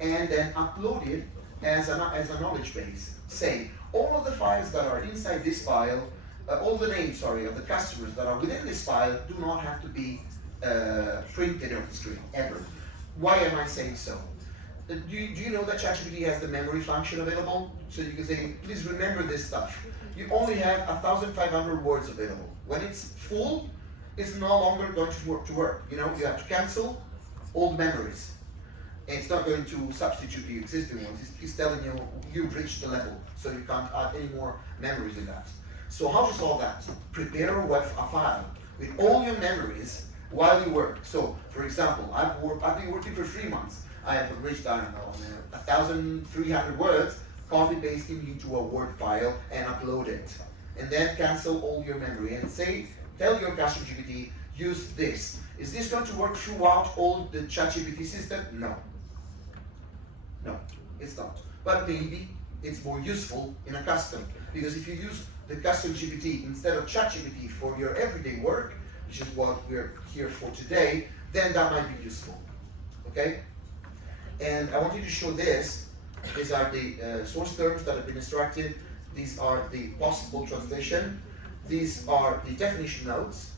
and then upload it as a knowledge base. Say, all of the files that are inside this file, all the names, sorry, of the customers that are within this file do not have to be printed on the screen, ever. Why am I saying so? Do you know that ChatGPT has the memory function available? So you can say, please remember this stuff. You only have 1,500 words available. When it's full, it's no longer going to work. You know, you have to cancel old memories. And it's not going to substitute the existing ones. It's telling you you've reached the level, so you can't add any more memories in that. So how to solve that? Prepare a file with all your memories while you work. So, for example, I've been working for 3 months. I have reached, I don't know, 1,300 words, copy paste them into a Word file and upload it. And then cancel all your memory and tell your Custom GPT, use this. Is this going to work throughout all the ChatGPT system? No. No, it's not. But maybe it's more useful in a custom. Because if you use the Custom GPT instead of ChatGPT for your everyday work, which is what we're here for today, then that might be useful. Okay? And I want you to show this. These are the source terms that have been extracted. These are the possible translation. These are the definition notes,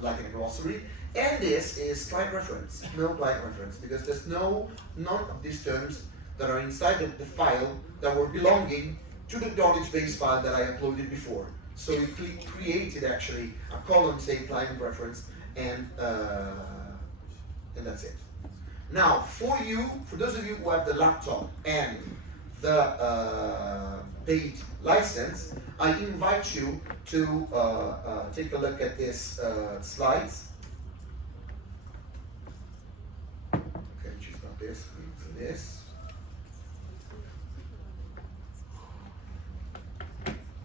like in a glossary. And this is client reference, no client reference, because there's none of these terms that are inside the file that were belonging to the knowledge base file that I uploaded before. So we created actually a column, say client reference, and that's it. Now, for those of you who have the laptop and the paid license, I invite you to take a look at this slides. Okay, choose not this, this.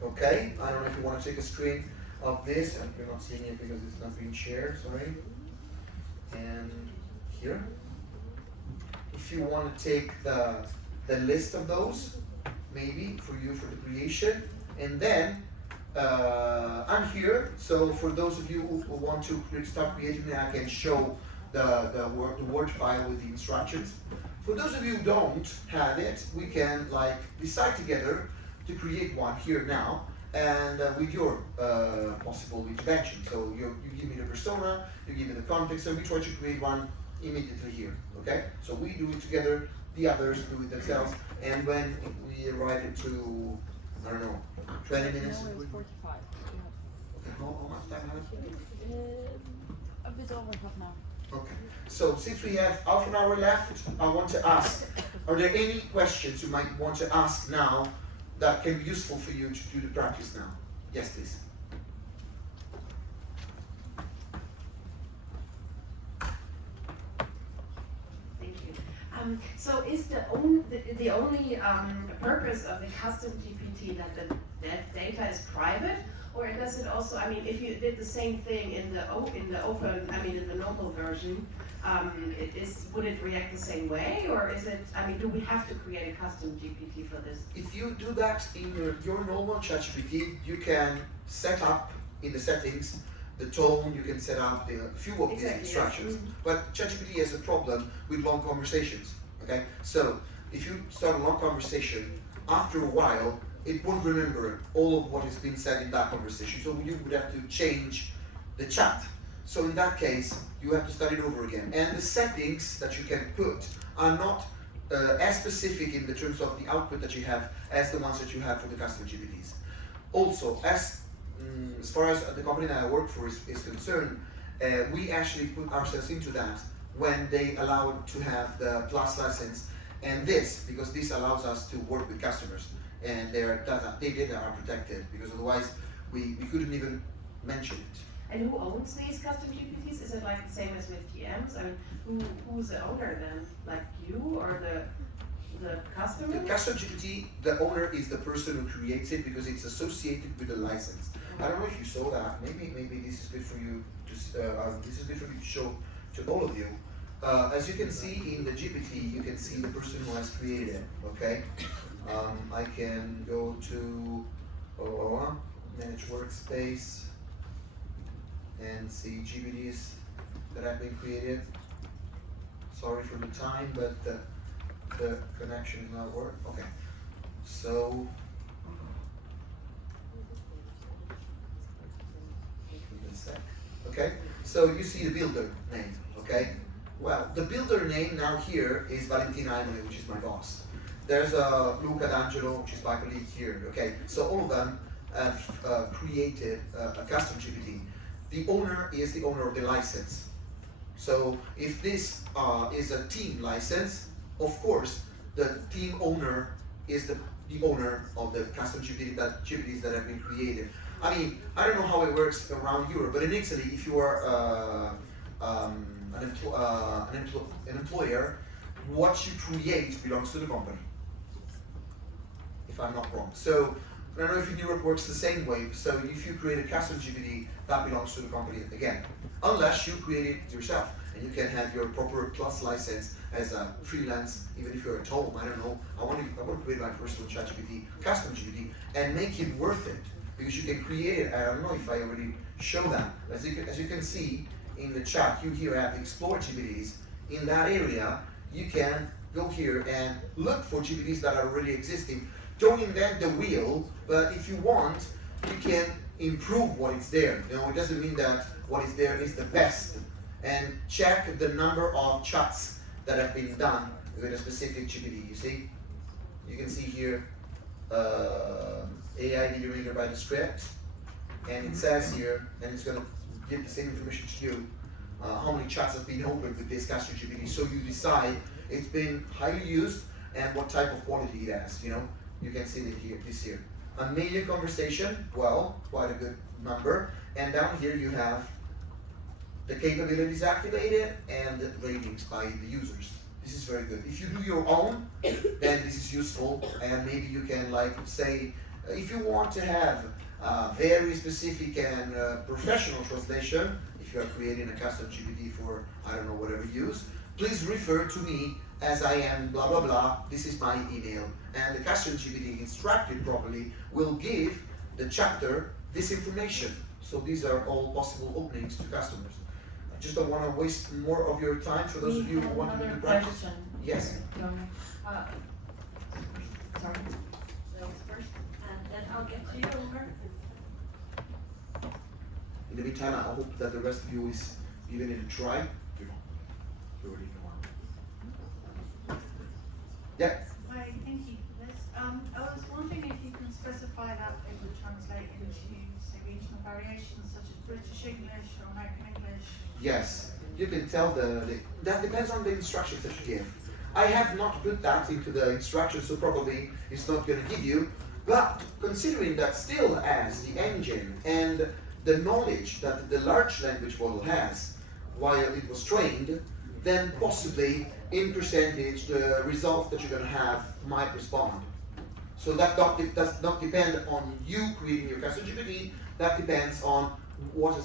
Okay, I don't know if you want to take a screen of this, and you're not seeing it because it's not being shared, sorry. And here. If you want to take the list of those, maybe for you for the creation, and then I'm here. So for those of you who want to start creating, I can show the Word file with the instructions. For those of you who don't have it, we can decide together to create one here now, and with your possible intervention. So you give me the persona, you give me the context, and we try to create one immediately here. Okay? So we do it together, the others do it themselves, and when we arrive it to, I don't know, 20 minutes. No, it's 45. Okay, how much time have it? A bit over half an hour. Okay. So since we have half an hour left, I want to ask, are there any questions you might want to ask now that can be useful for you to do the practice now? Yes, please. Thank you. So is the only purpose of the Custom GPT that the data is private, or does it also? I mean, if you did the same thing in the open, in the normal version, would it react the same way, or is it? I mean, do we have to create a Custom GPT for this? If you do that in your normal ChatGPT, you can set up in the settings the tone, you can set up a few of these instructions. Yeah. But ChatGPT has a problem with long conversations. Okay, so if you start a long conversation, after a while, it won't remember all of what has been said in that conversation. So you would have to change the chat. So in that case, you have to start it over again. And the settings that you can put are not as specific in the terms of the output that you have as the ones that you have for the Custom GPTs. Also, as far as the company that I work for is concerned, we actually put ourselves into that when they allowed to have the Plus license, and because this allows us to work with customers and their data are protected, because otherwise we couldn't even mention it. And who owns these Custom GPTs? Is it like the same as with GMs? I mean, who's the owner then? Like you or the customer? The Custom GPT, the owner is the person who creates it because it's associated with the license. I don't know if you saw that. Maybe this is good for you to show to all of you. As you can see in the GPT, you can see the person who has created it. Okay. I can go to manage workspace and see GPTs that have been created. Sorry for the time, but the connection is not working. Okay, so okay, so you see the builder name. Okay, well, the builder name now here is Valentina Emily, which is my boss. There's Luca D'Angelo, which is my colleague here. Okay, so all of them have created a custom GPT. The owner is the owner of the license. So if this is a team license, of course, the team owner is the the owner of the custom GPTs that have been created. I mean, I don't know how it works around Europe, but in Italy, if you are an employer, what you create belongs to the company, if I'm not wrong. So I don't know if in Europe works the same way. So if you create a custom GPT, that belongs to the company again, unless you create it yourself, and you can have your proper plus license as a freelance, even if you're at home. I don't know. I want to create my personal ChatGPT, custom GPT, and make it worth it, because you can create it. I don't know if I already show that. As you can see in the chat, you here have Explore GPTs. In that area, you can go here and look for GPTs that are already existing. Don't invent the wheel, but if you want, you can improve what is there. You know, it doesn't mean that what is there is the best. And check the number of chats that have been done with a specific GPT. You see? You can see here AI video reader by the script, and it says here, and it's going to give the same information to you, how many chats have been opened with this custom GPT. So you decide it's been highly used and what type of quality it has. You know, you can see it here, this here. 1 million conversation, well, quite a good number. And down here you have the capabilities activated and the ratings by the users. This is very good. If you do your own, then this is useful, and maybe you can, like, say, if you want to have very specific and professional translation, if you are creating a custom GPT for, I don't know, whatever use, please refer to me as I am blah blah blah, this is my email. And the custom GPT, instructed properly, will give the chapter this information. So these are all possible openings to customers. I just don't want to waste more of your time. For those of you who want to do practice. Yes. Sorry. Ladies first, and then I'll get to you over. In the meantime, I hope that the rest of you is giving it a try. Yeah. Hi, thank you for this. I was wondering if you can specify that it would translate into, say, regional variations such as British English or American English. Yes, you can tell that depends on the instructions that you give. I have not put that into the instructions, so probably it's not going to give you. But considering that still has the engine and the knowledge that the large language model has while it was trained, then possibly in percentage the results that you're going to have might respond. So that does not depend on you creating your custom GPT. That depends on what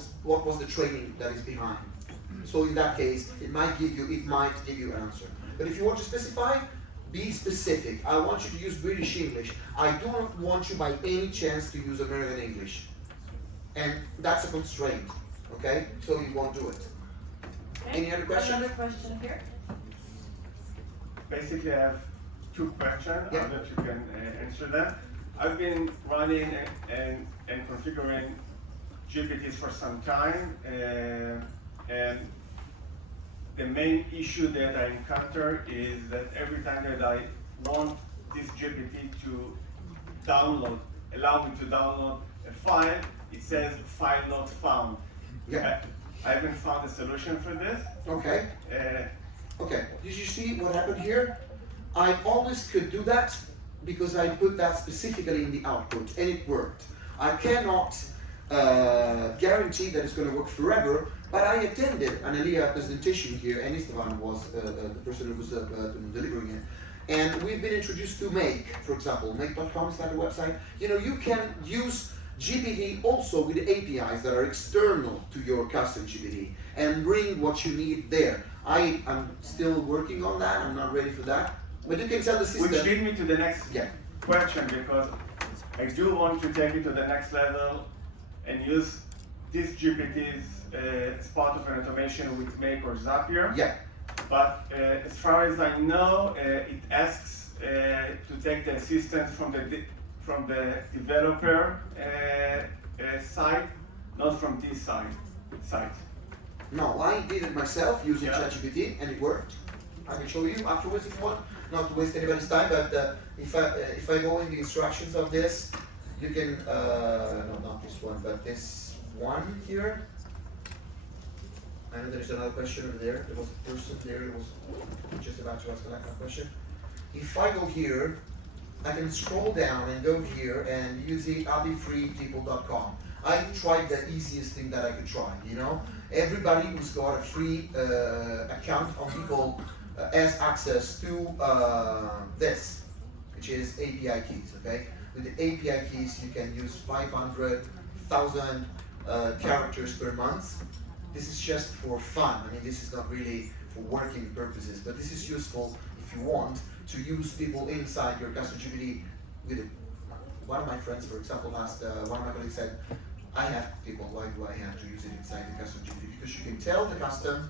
was the training that is behind. So in that case, it might give you an answer. But if you want to specify, be specific. I want you to use British English. I do not want you by any chance to use American English. And that's a constraint, okay? So you won't do it. Okay. Any other questions? Another question here. Basically, I have 2 questions. Yeah. I don't know if you can answer them. I've been running and configuring GPTs for some time, and the main issue that I encounter is that every time that I want this GPT to allow me to download a file, it says file not found. Yeah. I haven't found a solution for this. Okay. Okay. Did you see what happened here? I always could do that because I put that specifically in the output, and it worked. I cannot guarantee that it's going to work forever, but I attended an ELIA presentation here, and Esteban was the person who was delivering it. And we've been introduced to Make, for example. Make.com is that a website? You know, you can use GPT also with APIs that are external to your custom GPT and bring what you need there. I am still working on that. I'm not ready for that. But you can tell the system. Which leads me to the next question, because I do want to take it to the next level and use these GPTs as part of an automation with Make or Zapier. Yeah. But as far as I know, it asks to take the assistance from the developer side, not from this side. No, I did it myself using ChatGPT, and it worked. I can show you afterwards if you want, not to waste anybody's time. But if I go in the instructions of this, you can no, not this one, but this one here. I know there's another question over there. There was a person there who was just about to ask that kind of question. If I go here, I can scroll down and go here and use the abifreepeople.com. I tried the easiest thing that I could try, you know. Everybody who's got a free account on People has access to this, which is API keys, okay? With the API keys, you can use 500,000 characters per month. This is just for fun. I mean, this is not really for working purposes, but this is useful if you want to use people inside your Custom GPT with it. One of my friends, for example, asked, one of my colleagues said, I have people, why do I have to use it inside the Custom GPT? Because you can tell the custom,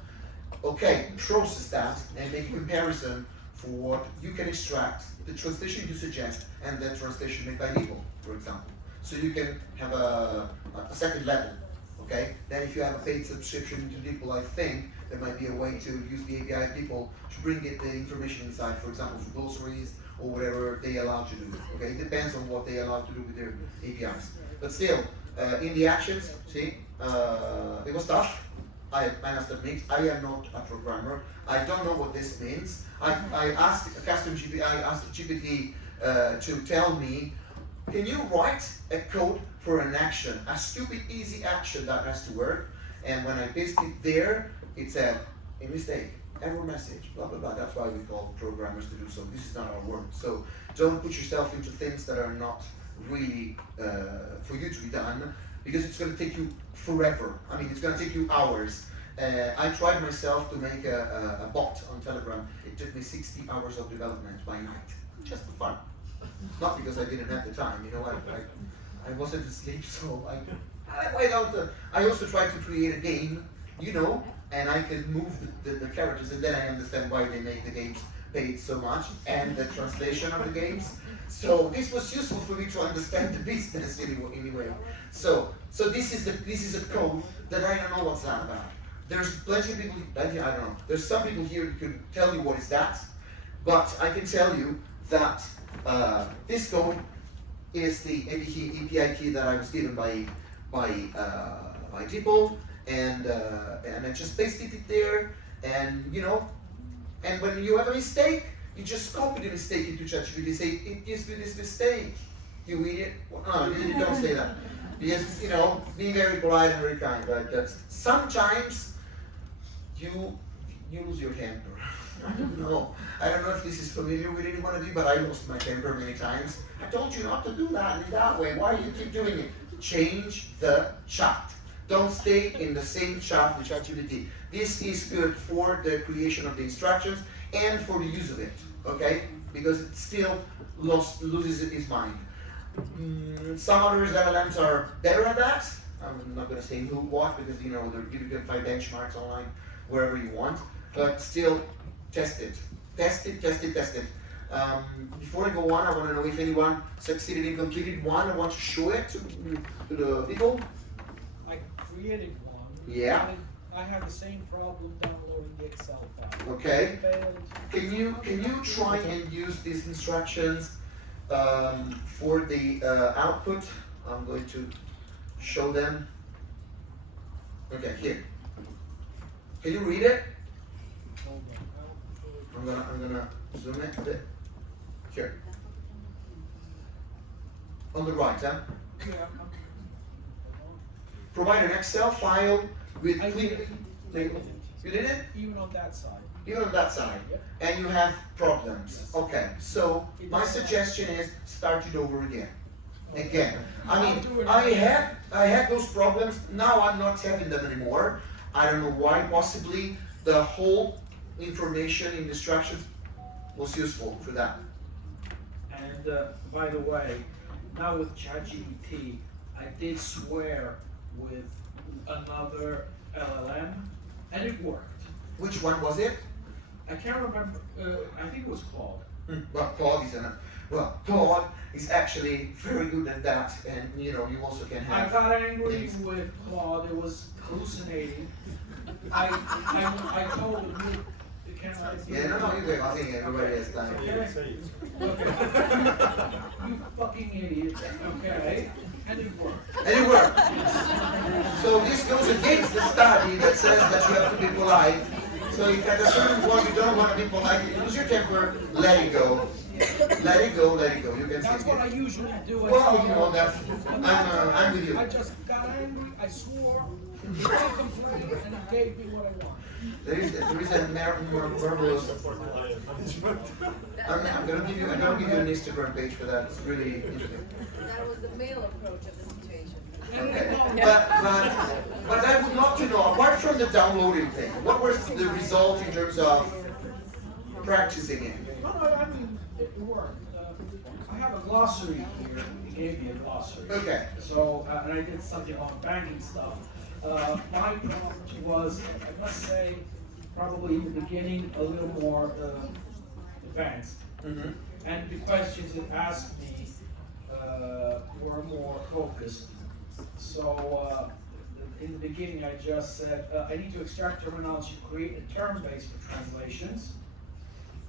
okay, process that and make a comparison for what you can extract, the translation you suggest, and the translation made by people, for example. So you can have a second level, okay? Then if you have a paid subscription to people, I think there might be a way to use the API people to bring it the information inside, for example, for glossaries or whatever they allow you to do, okay? It depends on what they allow to do with their APIs. But still, in the actions, see, it was tough. I must admit, I am not a programmer. I don't know what this means. I asked Custom GPT, I asked GPT to tell me, can you write a code for an action, a stupid easy action that has to work? And when I pasted it there, it said, a mistake, error message, blah, blah, blah. That's why we call programmers to do so. This is not our work. So don't put yourself into things that are not really for you to be done, because it's going to take you forever. I mean, it's going to take you hours. I tried myself to make a bot on Telegram. It took me 60 hours of development by night, just for fun. Not because I didn't have the time, you know, I wasn't asleep, so I also tried to create a game, you know, and I can move the characters, and then I understand why they make the games paid so much, and the translation of the games. So this was useful for me to understand the business anyway. So this is a code that I don't know what's that about. There's plenty of people, I don't know. There's some people here who can tell you what is that, but I can tell you that this code is the API key that I was given by people, and I just pasted it there, and you know, and when you have a mistake, you just copy the mistake into ChatGPT. Say, it gives me this mistake. You idiot. Well, no, you don't say that. Because, you know, be very polite and very kind. But sometimes you lose your temper. I don't know. I don't know if this is familiar with anyone of you, but I lost my temper many times. I told you not to do that in that way. Why do you keep doing it? Change the chat. Don't stay in the same chat with ChatGPT. This is good for the creation of the instructions and for the use of it, okay? Because it still loses its mind. Some others LLMs are better at that. I'm not going to say who, what, because you know you can find benchmarks online wherever you want. But still, test it. Test it, test it, test it. Before I go on, I want to know if anyone succeeded in completed one. I want to show it to the people. I created one. Yeah. I have the same problem downloading the Excel file. Okay. Failed. Can you try and use these instructions for the output? I'm going to show them. Okay, here. Can you read it? Hold on. I'm gonna zoom it a bit. Here. On the right, huh? Yeah. Provide an Excel file with I clean. did it. You did it? Even on that side. Even on that side. Yep. And you have problems. Okay, so my suggestion is start it over again. Again. I mean, I had those problems. Now I'm not having them anymore. I don't know why. Possibly the whole information in instructions was useful for that. And by the way, now with ChatGPT, I did swear with another LLM, and it worked. Which one was it? I can't remember. I think it was Claude. Well, Claude Claude is actually very good at that, and you know you also can I have. got angry things. with Claude. It was hallucinating. I told him, "Look, the camera is." Yeah, no, you I think everybody has done it. Okay. You fucking idiot. Okay. And it worked. And it worked. So this goes against the study that says that you have to be polite. So if at a certain point you don't want to be polite, you lose your temper, let it go. Let it go, let it go. You can That's say what I it. usually do. Well, you know, that's, I'm with you. I just got angry, I swore, I complained, and it gave me what I want. There is a marvelous. I'm gonna give you an Instagram page for that. It's really interesting. That was the male approach of the situation. Okay. But I would love to know, apart from the downloading thing, what was the result in terms of practicing it? No, I mean, it worked. I have a glossary here. He gave me a glossary. Okay. So, and I did something on banking stuff. My prompt was, I must say, probably in the beginning, a little more advanced. Mm-hmm. And the questions it asked me were more focused. So, in the beginning, I just said, I need to extract terminology, create a term base for translations.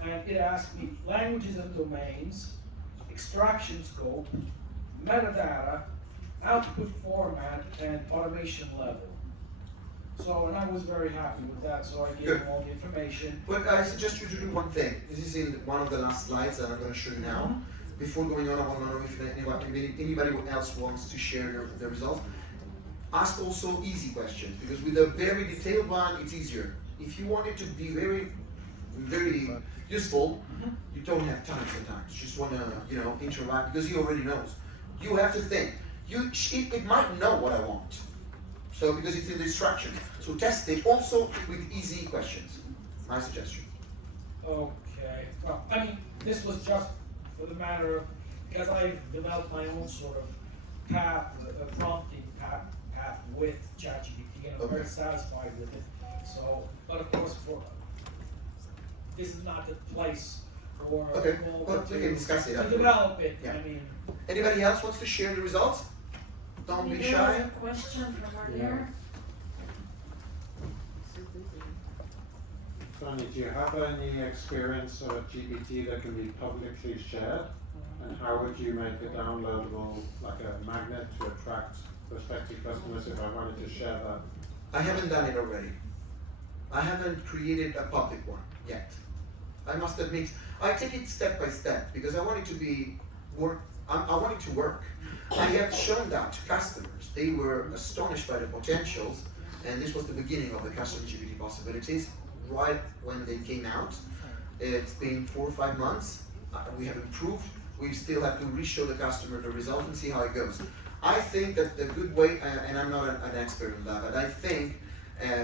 And it asked me languages and domains, extraction scope, metadata, output format, and automation level. So, and I was very happy with that, so I gave him all the information. But I suggest you to do one thing. This is in one of the last slides that I'm going to show you now. Before going on, I want to know if anybody else wants to share the results. Ask also easy questions, because with a very detailed one, it's easier. If you want it to be very, very useful, you don't have time sometimes. You just want to, interact, because he already knows. You have to think. It might know what I want. So, because it's in the instruction. So test it also with easy questions. My suggestion. Okay, well, I mean, this was just for the matter of, because I've developed my own sort of path, prompting path with ChatGPT, and I'm very satisfied with it. So, but of course, this is not the place for Okay, well, we can discuss it to afterwards. develop it. Yeah. I mean, Anybody else wants to share the results? Don't be shy. There was a question from over there. Fanny, do you have any experience of a GPT that can be publicly shared? And how would you make it downloadable, like a magnet to attract prospective customers if I wanted to share that? I haven't done it already. I haven't created a public one yet. I must admit, I take it step by step because I want it to be work. I want it to work. I have shown that to customers. They were astonished by the potentials, and this was the beginning of the Custom GPT possibilities. Right when they came out, it's been 4 or 5 months. We have improved. We still have to re-show the customer the result and see how it goes. I think that the good way, and I'm not an expert in that, but I think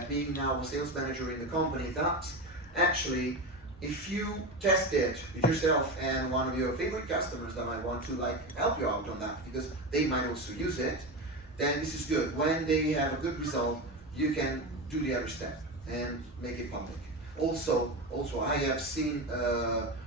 being now a sales manager in the company, that actually, if you test it with yourself and one of your favorite customers that might want to help you out on that because they might also use it, then this is good. When they have a good result, you can do the other step and make it public. Also, I have seen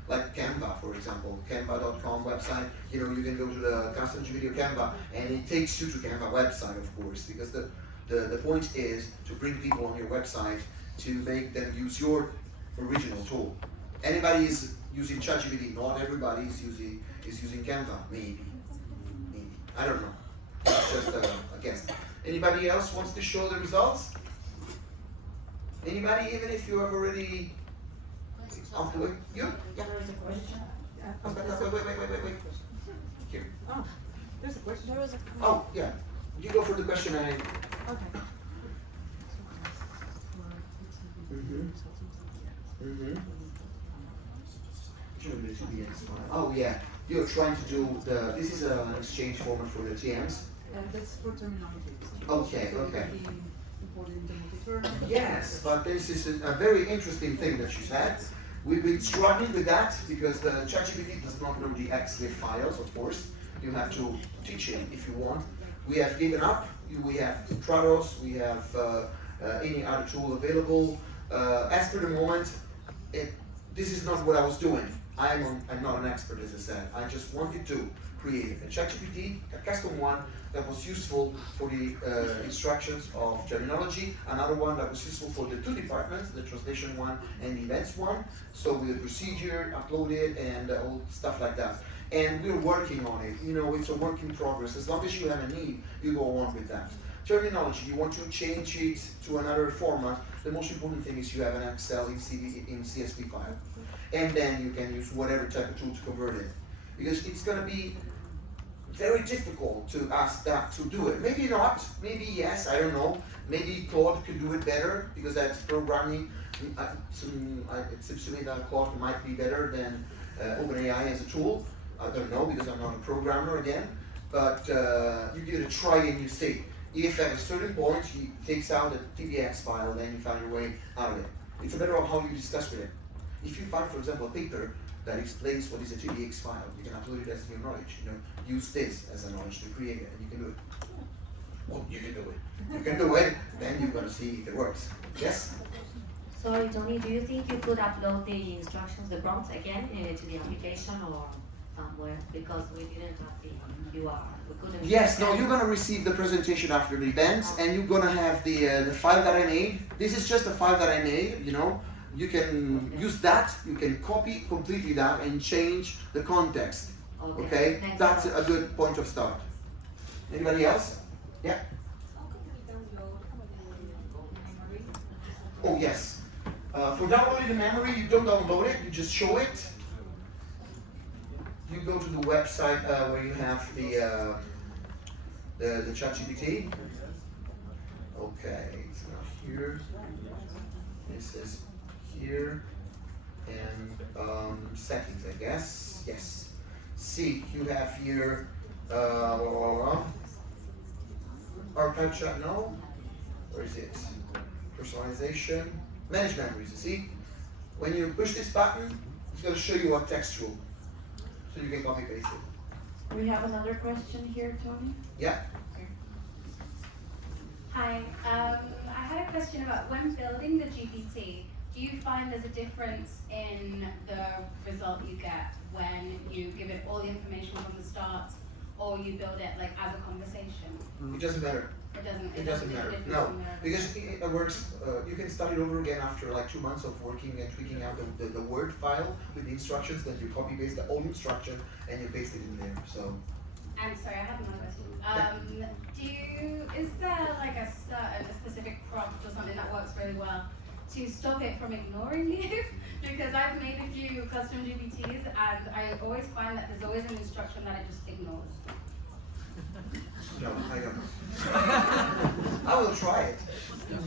like Canva, for example, Canva.com website. You can go to the Custom GPT Canva, and it takes you to Canva website, of course, because the point is to bring people on your website to make them use your original tool. Anybody is using ChatGPT. Not everybody is using Canva. Maybe. I don't know. It's just a guess. Anybody else wants to show the results? Anybody, even if you have already off the way? You? Yeah. There is a question. Wait. Here. Oh, there's a question. There was a question. Oh, yeah. You go for the question and I. Okay. Oh yeah, you're trying to do this is an exchange format for the TMs? That's for terminology. Okay. Imported into multi-term. Yes, but this is a very interesting thing that you said. We've been struggling with that because the ChatGPT does not know the XLIF files, of course. You have to teach it if you want. We have given up. We have Trados, we have any other tool available. As per the moment, this is not what I was doing. I'm not an expert, as I said. I just wanted to create a ChatGPT, a custom one that was useful for the instructions of terminology, another one that was useful for the 2 departments, the translation one and the events one. So with the procedure, upload it, and all stuff like that. And we're working on it. It's a work in progress. As long as you have a need, you go on with that. terminology, you want to change it to another format, the most important thing is you have an Excel in CSV file. And then you can use whatever type of tool to convert it. Because it's going to be very difficult to ask that to do it. Maybe not, maybe yes, I don't know. Maybe Claude could do it better because that's programming. It seems to me that Claude might be better than OpenAI as a tool. I don't know because I'm not a programmer again. But you give it a try and you see. If at a certain point he takes out a TDX file, then you find your way out of it. It's a matter of how you discuss with it. If you find, for example, a paper that explains what is a TDX file, you can upload it as your knowledge. Use this as a knowledge to create it, and you can do it. Well, you can do it. You can do it, then you're going to see if it works. Yes? Sorry, Tony, do you think you could upload the instructions, the prompts again to the application or somewhere? Because we didn't have the URL. We couldn't. Yes, no, you're going to receive the presentation after the event, and you're going to have the file that I made. This is just a file that I made, You can use that, you can copy completely that and change the context. Okay? That's a good point of start. Anybody else? Yeah? Oh, yes. For downloading the memory, you don't download it, you just show it. You go to the website where you have the ChatGPT. Okay, it's not here. This is here. And settings, I guess. Yes. See, you have here archive chat. No. Where is it? Personalization. Manage memories. You see? When you push this button, it's going to show you what textual. So you can copy paste it. We have another question here, Tony. Yeah. Hi. I had a question about when building the GPT. Do you find there's a difference in the result you get when you give it all the information from the start, or you build it like as a conversation? It doesn't matter. It doesn't matter. make a No, difference because it works. You can start it over again after like 2 months of working and tweaking out the Word file with the instructions. Then you copy paste the old instruction and you paste it in there. So. I'm sorry, I have another question. Is there like a specific prompt or something that works really well to stop it from ignoring you? Because I've made a few custom GPTs and I always find that there's always an instruction that it just ignores. No, I don't know. I will try it.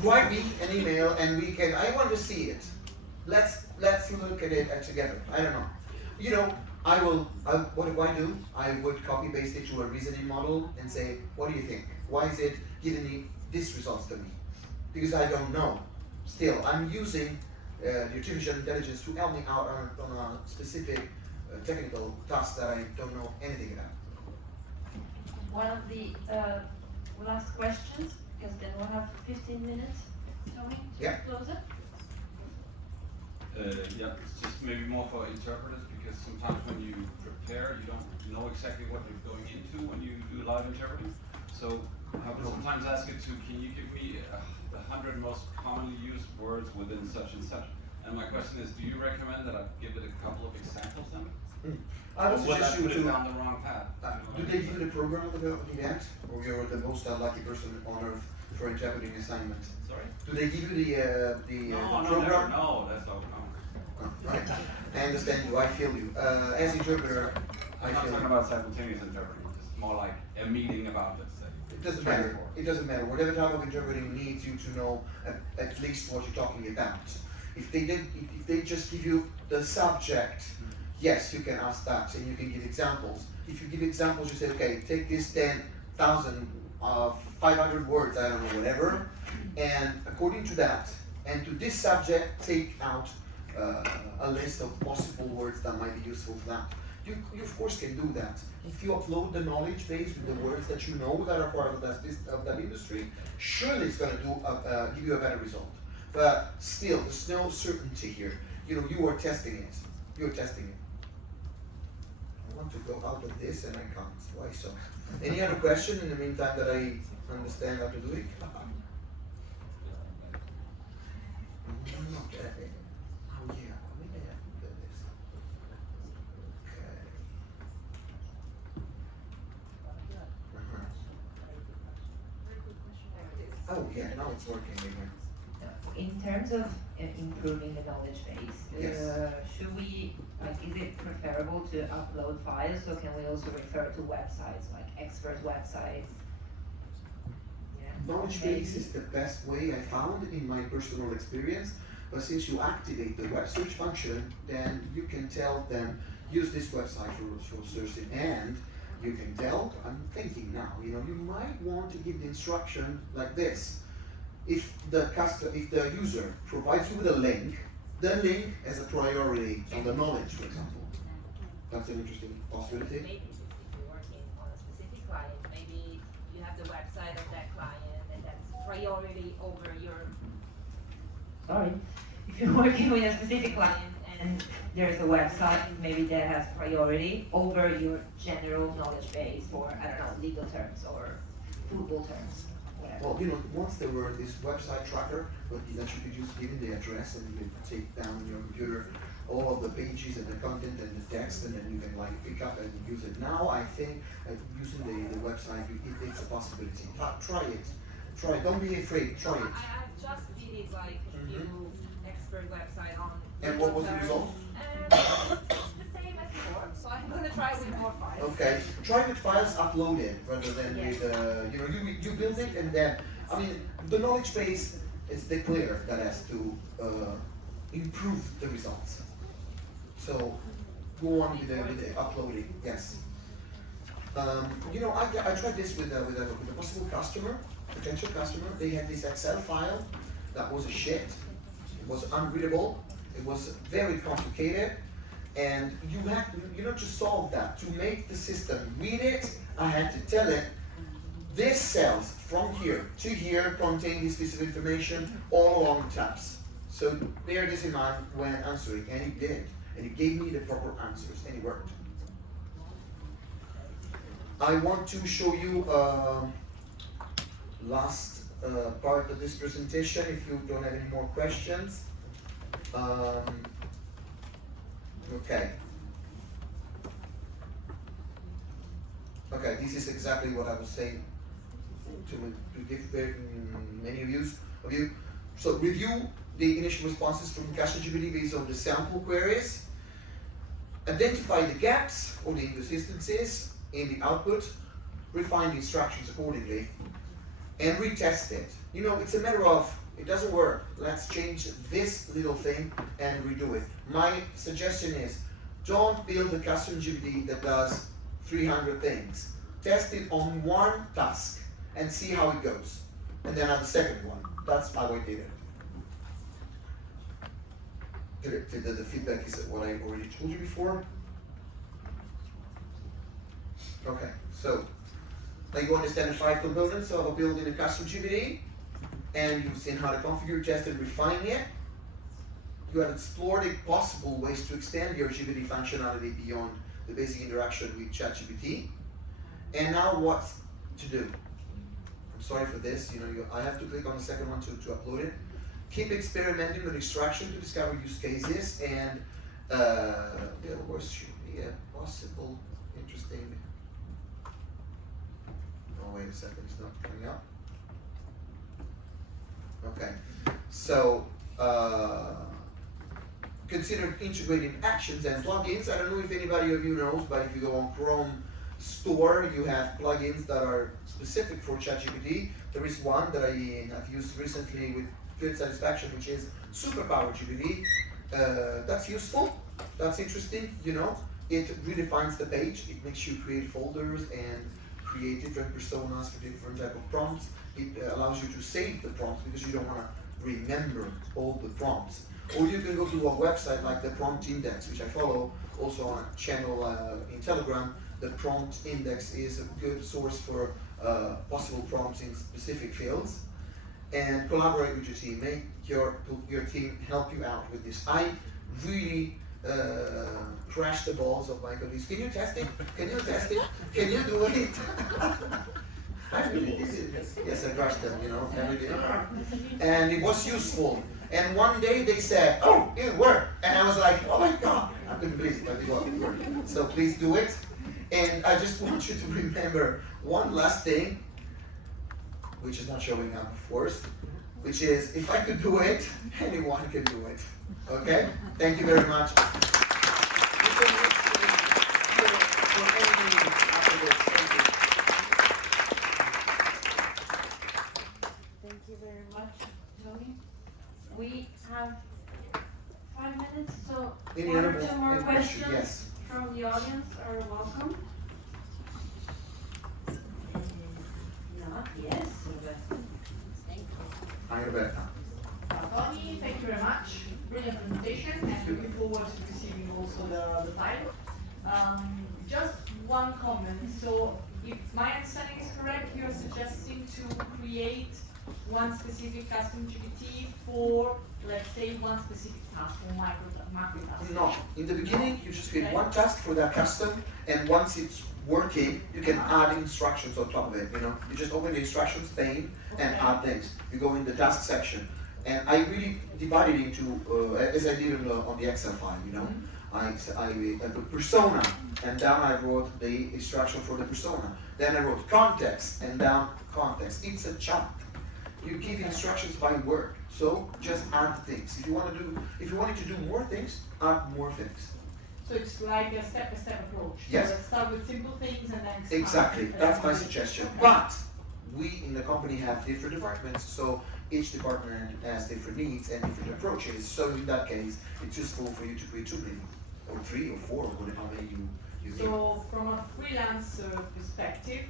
Write me an email and we can. I want to see it. Let's look at it together. I don't know. What do I do? I would copy paste it to a reasoning model and say, what do you think? Why is it giving me this results to me? Because I don't know. Still, I'm using the artificial intelligence to help me out on a specific technical task that I don't know anything about. One of the last questions, because then we'll have 15 minutes, Tony, to close it. Yeah, it's just maybe more for interpreters, because sometimes when you prepare, you don't know exactly what you're going into when you do live interpreting. So I would sometimes ask it to, can you give me the 100 most commonly used words within such and such? And my question is, do you recommend that I give it a couple of examples then? I would or would I suggest you put it to down the wrong path? Do they give you the program of the event, or you're the most unlucky person on earth for interpreting assignment? Sorry? Do they give you the program? No, that's not. Oh, right. I understand you. I feel you. As interpreter, I'm not talking about simultaneous interpreting. It's more like a meeting about, let's say. It doesn't matter. It doesn't matter. Whatever type of interpreting needs you to know at least what you're talking about. If they just give you the subject, yes, you can ask that and you can give examples. If you give examples, you say, okay, take this 10,000 of 500 words, I don't know, whatever, and according to that, and to this subject, take out a list of possible words that might be useful for that. You of course can do that. If you upload the knowledge base with the words that you know that are part of that industry, surely it's going to give you a better result. But still, there's no certainty here. You are testing it. You're testing it. I want to go out of this and I can't. Why so? Any other question in the meantime that I understand how to do it? Oh yeah, maybe I have to do this. Okay. Very quick question. Oh yeah, now it's working again. In terms of improving the knowledge base, Yes. should we, like, is it preferable to upload files, or can we also refer to websites, like expert websites? Yeah. Knowledge base is the best way I found in my personal experience, but since you activate the web search function, then you can tell them, use this website for searching, and you can tell, I'm thinking now, you know, you might want to give the instruction like this. If the user provides you with a link, the link has a priority on the knowledge, for example. That's an interesting possibility. Maybe if you're working on a specific client, maybe you have the website of that client and that's priority over your. Sorry, if you're working with a specific client and there's a website, maybe that has priority over your general knowledge base for, I don't know, legal terms or football terms. Well, you know, once there were this website tracker, but that you could just give it the address and you can take down on your computer all of the pages and the content and the text, and then you can like pick up and use it. Now I think using the website, it's a possibility. Try it. Try it. Don't be afraid. Try it. I just did it like a few expert website on. And what was the result? It's the same as before, so I'm gonna try with more files. Okay, try with files uploaded rather than with, you know, you build it and then, I mean, the knowledge base is the player that has to improve the results. So go on with the uploading, yes. You know, I tried this with a possible customer, potential customer. They had this Excel file that was a shit. It was unreadable. It was very complicated. And you know, to solve that, to make the system read it, I had to tell it, this cells from here to here contain this piece of information all along the tabs. So bear this in mind when answering, and it did. And it gave me the proper answers, and it worked. I want to show you last part of this presentation, if you don't have any more questions. Okay. Okay, this is exactly what I was saying to give many of you. So review the initial responses from Custom GPT based on the sample queries. Identify the gaps or the inconsistencies in the output. Refine the instructions accordingly. And retest it. You know, it's a matter of, it doesn't work. Let's change this little thing and redo it. My suggestion is, don't build a custom GPT that does 300 things. Test it on one task and see how it goes. And then add the second one. That's how I did it. The feedback is what I already told you before. Okay, so now you understand the 5 components of building a custom GPT. And you've seen how to configure, test, and refine it. You have explored the possible ways to extend your GPT functionality beyond the basic interaction with ChatGPT. And now what to do? I'm sorry for this, you know, I have to click on the second one to upload it. Keep experimenting with extraction to discover use cases, and there was should be a possible interesting. Oh, wait a second, it's not coming up. Okay, so consider integrating actions and plugins. I don't know if anybody of you knows, but if you go on Chrome Store, you have plugins that are specific for ChatGPT. There is one that I've used recently with good satisfaction, which is Superpower GPT. That's useful. That's interesting. You know, it redefines the page. It makes you create folders and create different personas for different type of prompts. It allows you to save the prompts because you don't want to remember all the prompts. Or you can go to a website like the Prompt Index, which I follow, also on a channel in Telegram. The Prompt Index is a good source for possible prompts in specific fields. And collaborate with your team. Make your team help you out with this. I really crash the balls of my colleagues. Can you test it? Can you test it? Can you do it? I really did it. Yes, I crashed them, you know, everything. And it was useful. And one day they said, oh, it worked. And I was like, oh my God, I couldn't believe it worked. So please do it. And I just want you to remember one last thing. which is not showing up, of course, which is, if I could do it, anyone can do it. Okay? Thank you very much. You can use for any meeting after this. Thank you. Thank you very much, Tony. We have 5 minutes, so Any one or other two more any questions Yes. from the audience are welcome. Not yes. Hi, Roberta. Tony, thank you very much. Brilliant presentation, and looking forward to receiving also the file. Just one comment. So, if my understanding is correct, you're suggesting to create one specific custom GPT for, let's say, one specific task or macro task. No, in the beginning, you just create one task for that custom, and once it's working, you can add instructions on top of it, you know. You just open the instructions pane and add things. You go in the task section. And I really divided into, as I did on the Excel file, you know. I put persona, and down I wrote the instruction for the persona. Then I wrote context, and down context. It's a chart. You give instructions by word, so just add things. If you wanted to do more things, add more things. So it's like a step-by-step approach. Yes. So let's start with simple things and then expand. Exactly, that's my suggestion. Okay. But we in the company have different departments, so each department has different needs and different approaches. So in that case, it's useful for you to create 2 million, or 3 or 4, or whatever many you need. So from a freelance perspective,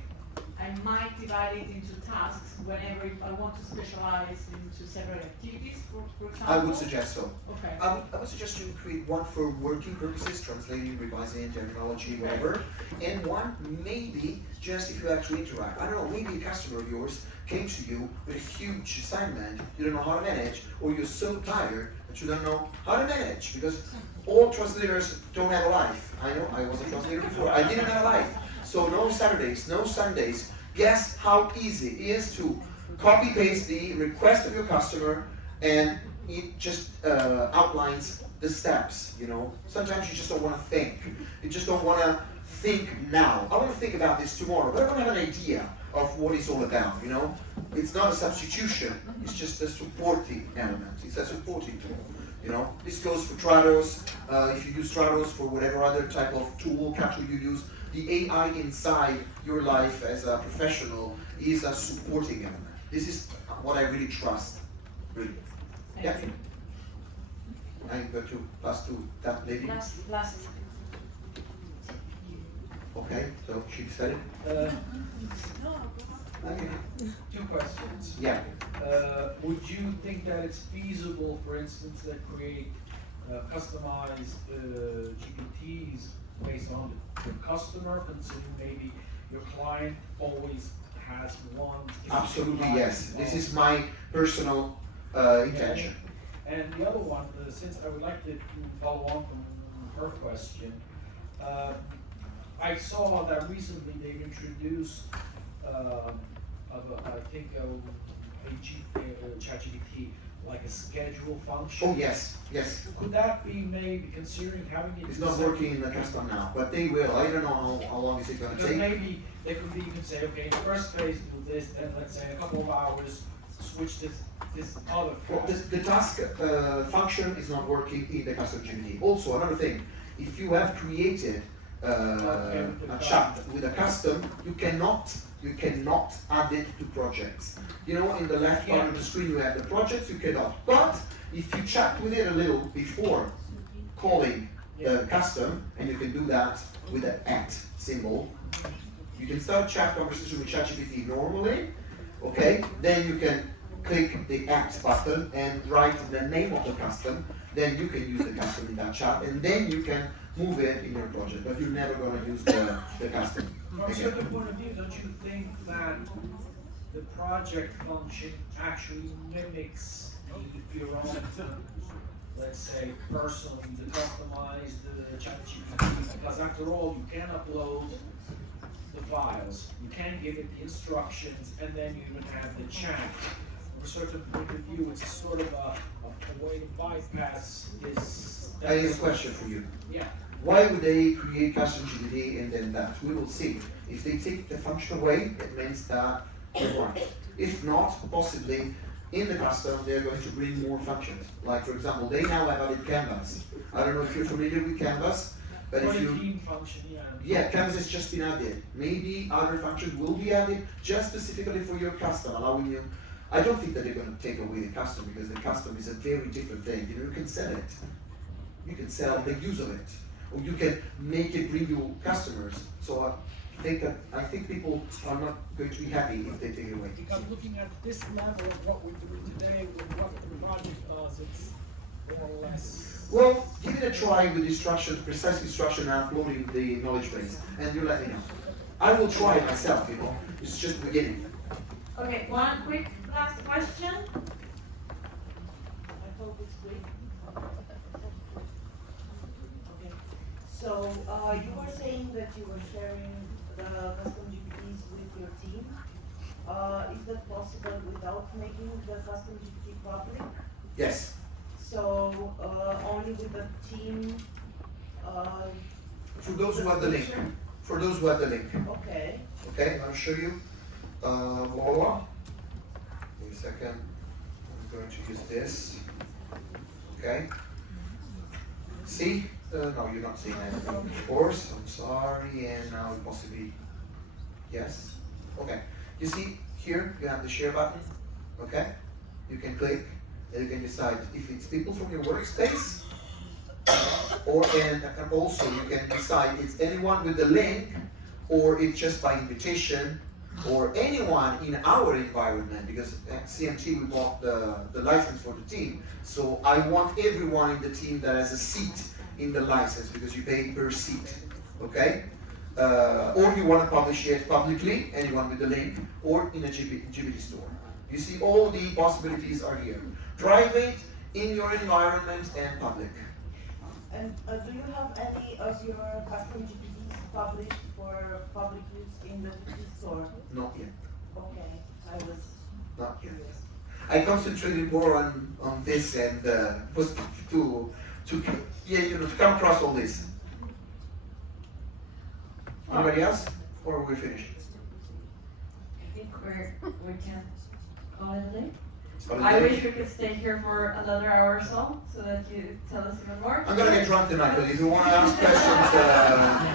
I might divide it into tasks whenever I want to specialize into several activities, for example. I would suggest so. Okay. I would suggest you create one for working purposes, translating, revising, terminology, whatever, and one maybe just if you actually interact. I don't know, maybe a customer of yours came to you with a huge assignment you don't know how to manage, or you're so tired that you don't know how to manage, because all translators don't have a life. I know, I was a translator before, I didn't have a life. So no Saturdays, no Sundays. Guess how easy it is to copy paste the request of your customer, and it just outlines the steps, you know. Sometimes you just don't want to think. You just don't want to think now. I want to think about this tomorrow, but I want to have an idea of what it's all about, you know. It's not a substitution, it's just a supporting element. It's a supporting tool, you know. This goes for Trados. If you use Trados for whatever other type of tool, capture you use, the AI inside your life as a professional is a supporting element. This is what I really trust, really. Yeah. I got to pass to that lady. Last. Okay, so she decided. Okay. 2 questions. Yeah. Would you think that it's feasible, for instance, to create customized GPTs based on the customer, considering maybe your client always has one? Absolutely, yes. This is my personal intention. And the other one, since I would like to follow on from her question, I saw that recently they've introduced, ChatGPT, like a schedule function. Oh yes, yes. Could that be maybe considering having it? It's not working in the custom now, but they will. I don't know how long is it going to Because take. maybe they could be, you can say, okay, in the first phase do this, then let's say a couple of hours, switch this other Well, the task function is not working in the custom GPT. Also, another thing, if you have created a chat with a custom, you cannot add it to projects. You know, in the left part of the screen you have the projects, you cannot. But if you chat with it a little before calling the custom, and you can do that with the @ symbol, you can start chat conversation with ChatGPT normally, okay? Then you can click the @ button and write the name of the custom, then you can use the custom in that chat, and then you can move it in your project, but you're never going to use the custom. From a certain point of view, don't you think that the project function actually mimics your own, let's say, personally, the customized ChatGPT? Because after all, you can upload the files, you can give it the instructions, and then you even have the chat. From a certain point of view, it's sort of a way to bypass this. I have a question for you. Yeah. Why would they create custom GPT and then that? We will see. If they take the function away, it means that Right. If not, possibly in the custom they're going to bring more functions. Like for example, they now have added canvas. I don't know if you're familiar with canvas, but if you team function, canvas has just been added. Maybe other functions will be added just specifically for your custom, allowing you. I don't think that they're going to take away the custom because the custom is a very different thing. You know, you can sell it. You can sell the use of it, or you can make it bring you customers. So I think people are not going to be happy if they take it away. Because looking at this level of what we're doing today with what the project does, it's more or less. Well, give it a try with instructions, precise instruction, and uploading the knowledge base, and you let me know. I will try it myself, you know. It's just the beginning. Okay, one quick last question. I hope it's quick. Okay. So you were saying that you were sharing the custom GPTs with your team. Is that possible without making the custom GPT public? Yes. So only with the team. For those who have the link. For those who have the link. Okay. Okay, I'll show you. Voila. Wait a second. I'm going to use this. Okay. See? No, you're not seeing anything. Of course, I'm sorry, and now possibly. Yes. Okay. You see here you have the share button. Okay. You can click. And you can decide if it's people from your workspace, and also you can decide it's anyone with the link, or it's just by invitation, or anyone in our environment, because at CMT we bought the license for the team. So I want everyone in the team that has a seat in the license, because you pay per seat, okay? Or you want to publish it publicly, anyone with the link, or in a GPT store. You see all the possibilities are here. Private, in your environment, and public. And do you have any of your custom GPTs published for public use in the GPT store? Not yet. Okay, I was Not yet. curious. I concentrated more on this and was to come across all this. Anybody else? Or are we finished? I think we can call it a day. Call it a I day. wish we could stay here for another hour or so that you tell us even more. I'm gonna get drunk tonight, but if you want to ask questions,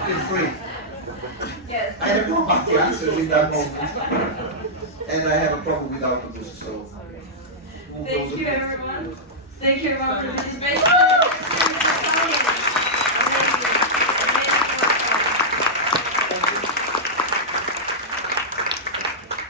feel free. Yes. I don't know about the answers in that moment. And I have a problem with autobus, so. Thank you everyone. Thank you everyone for participating.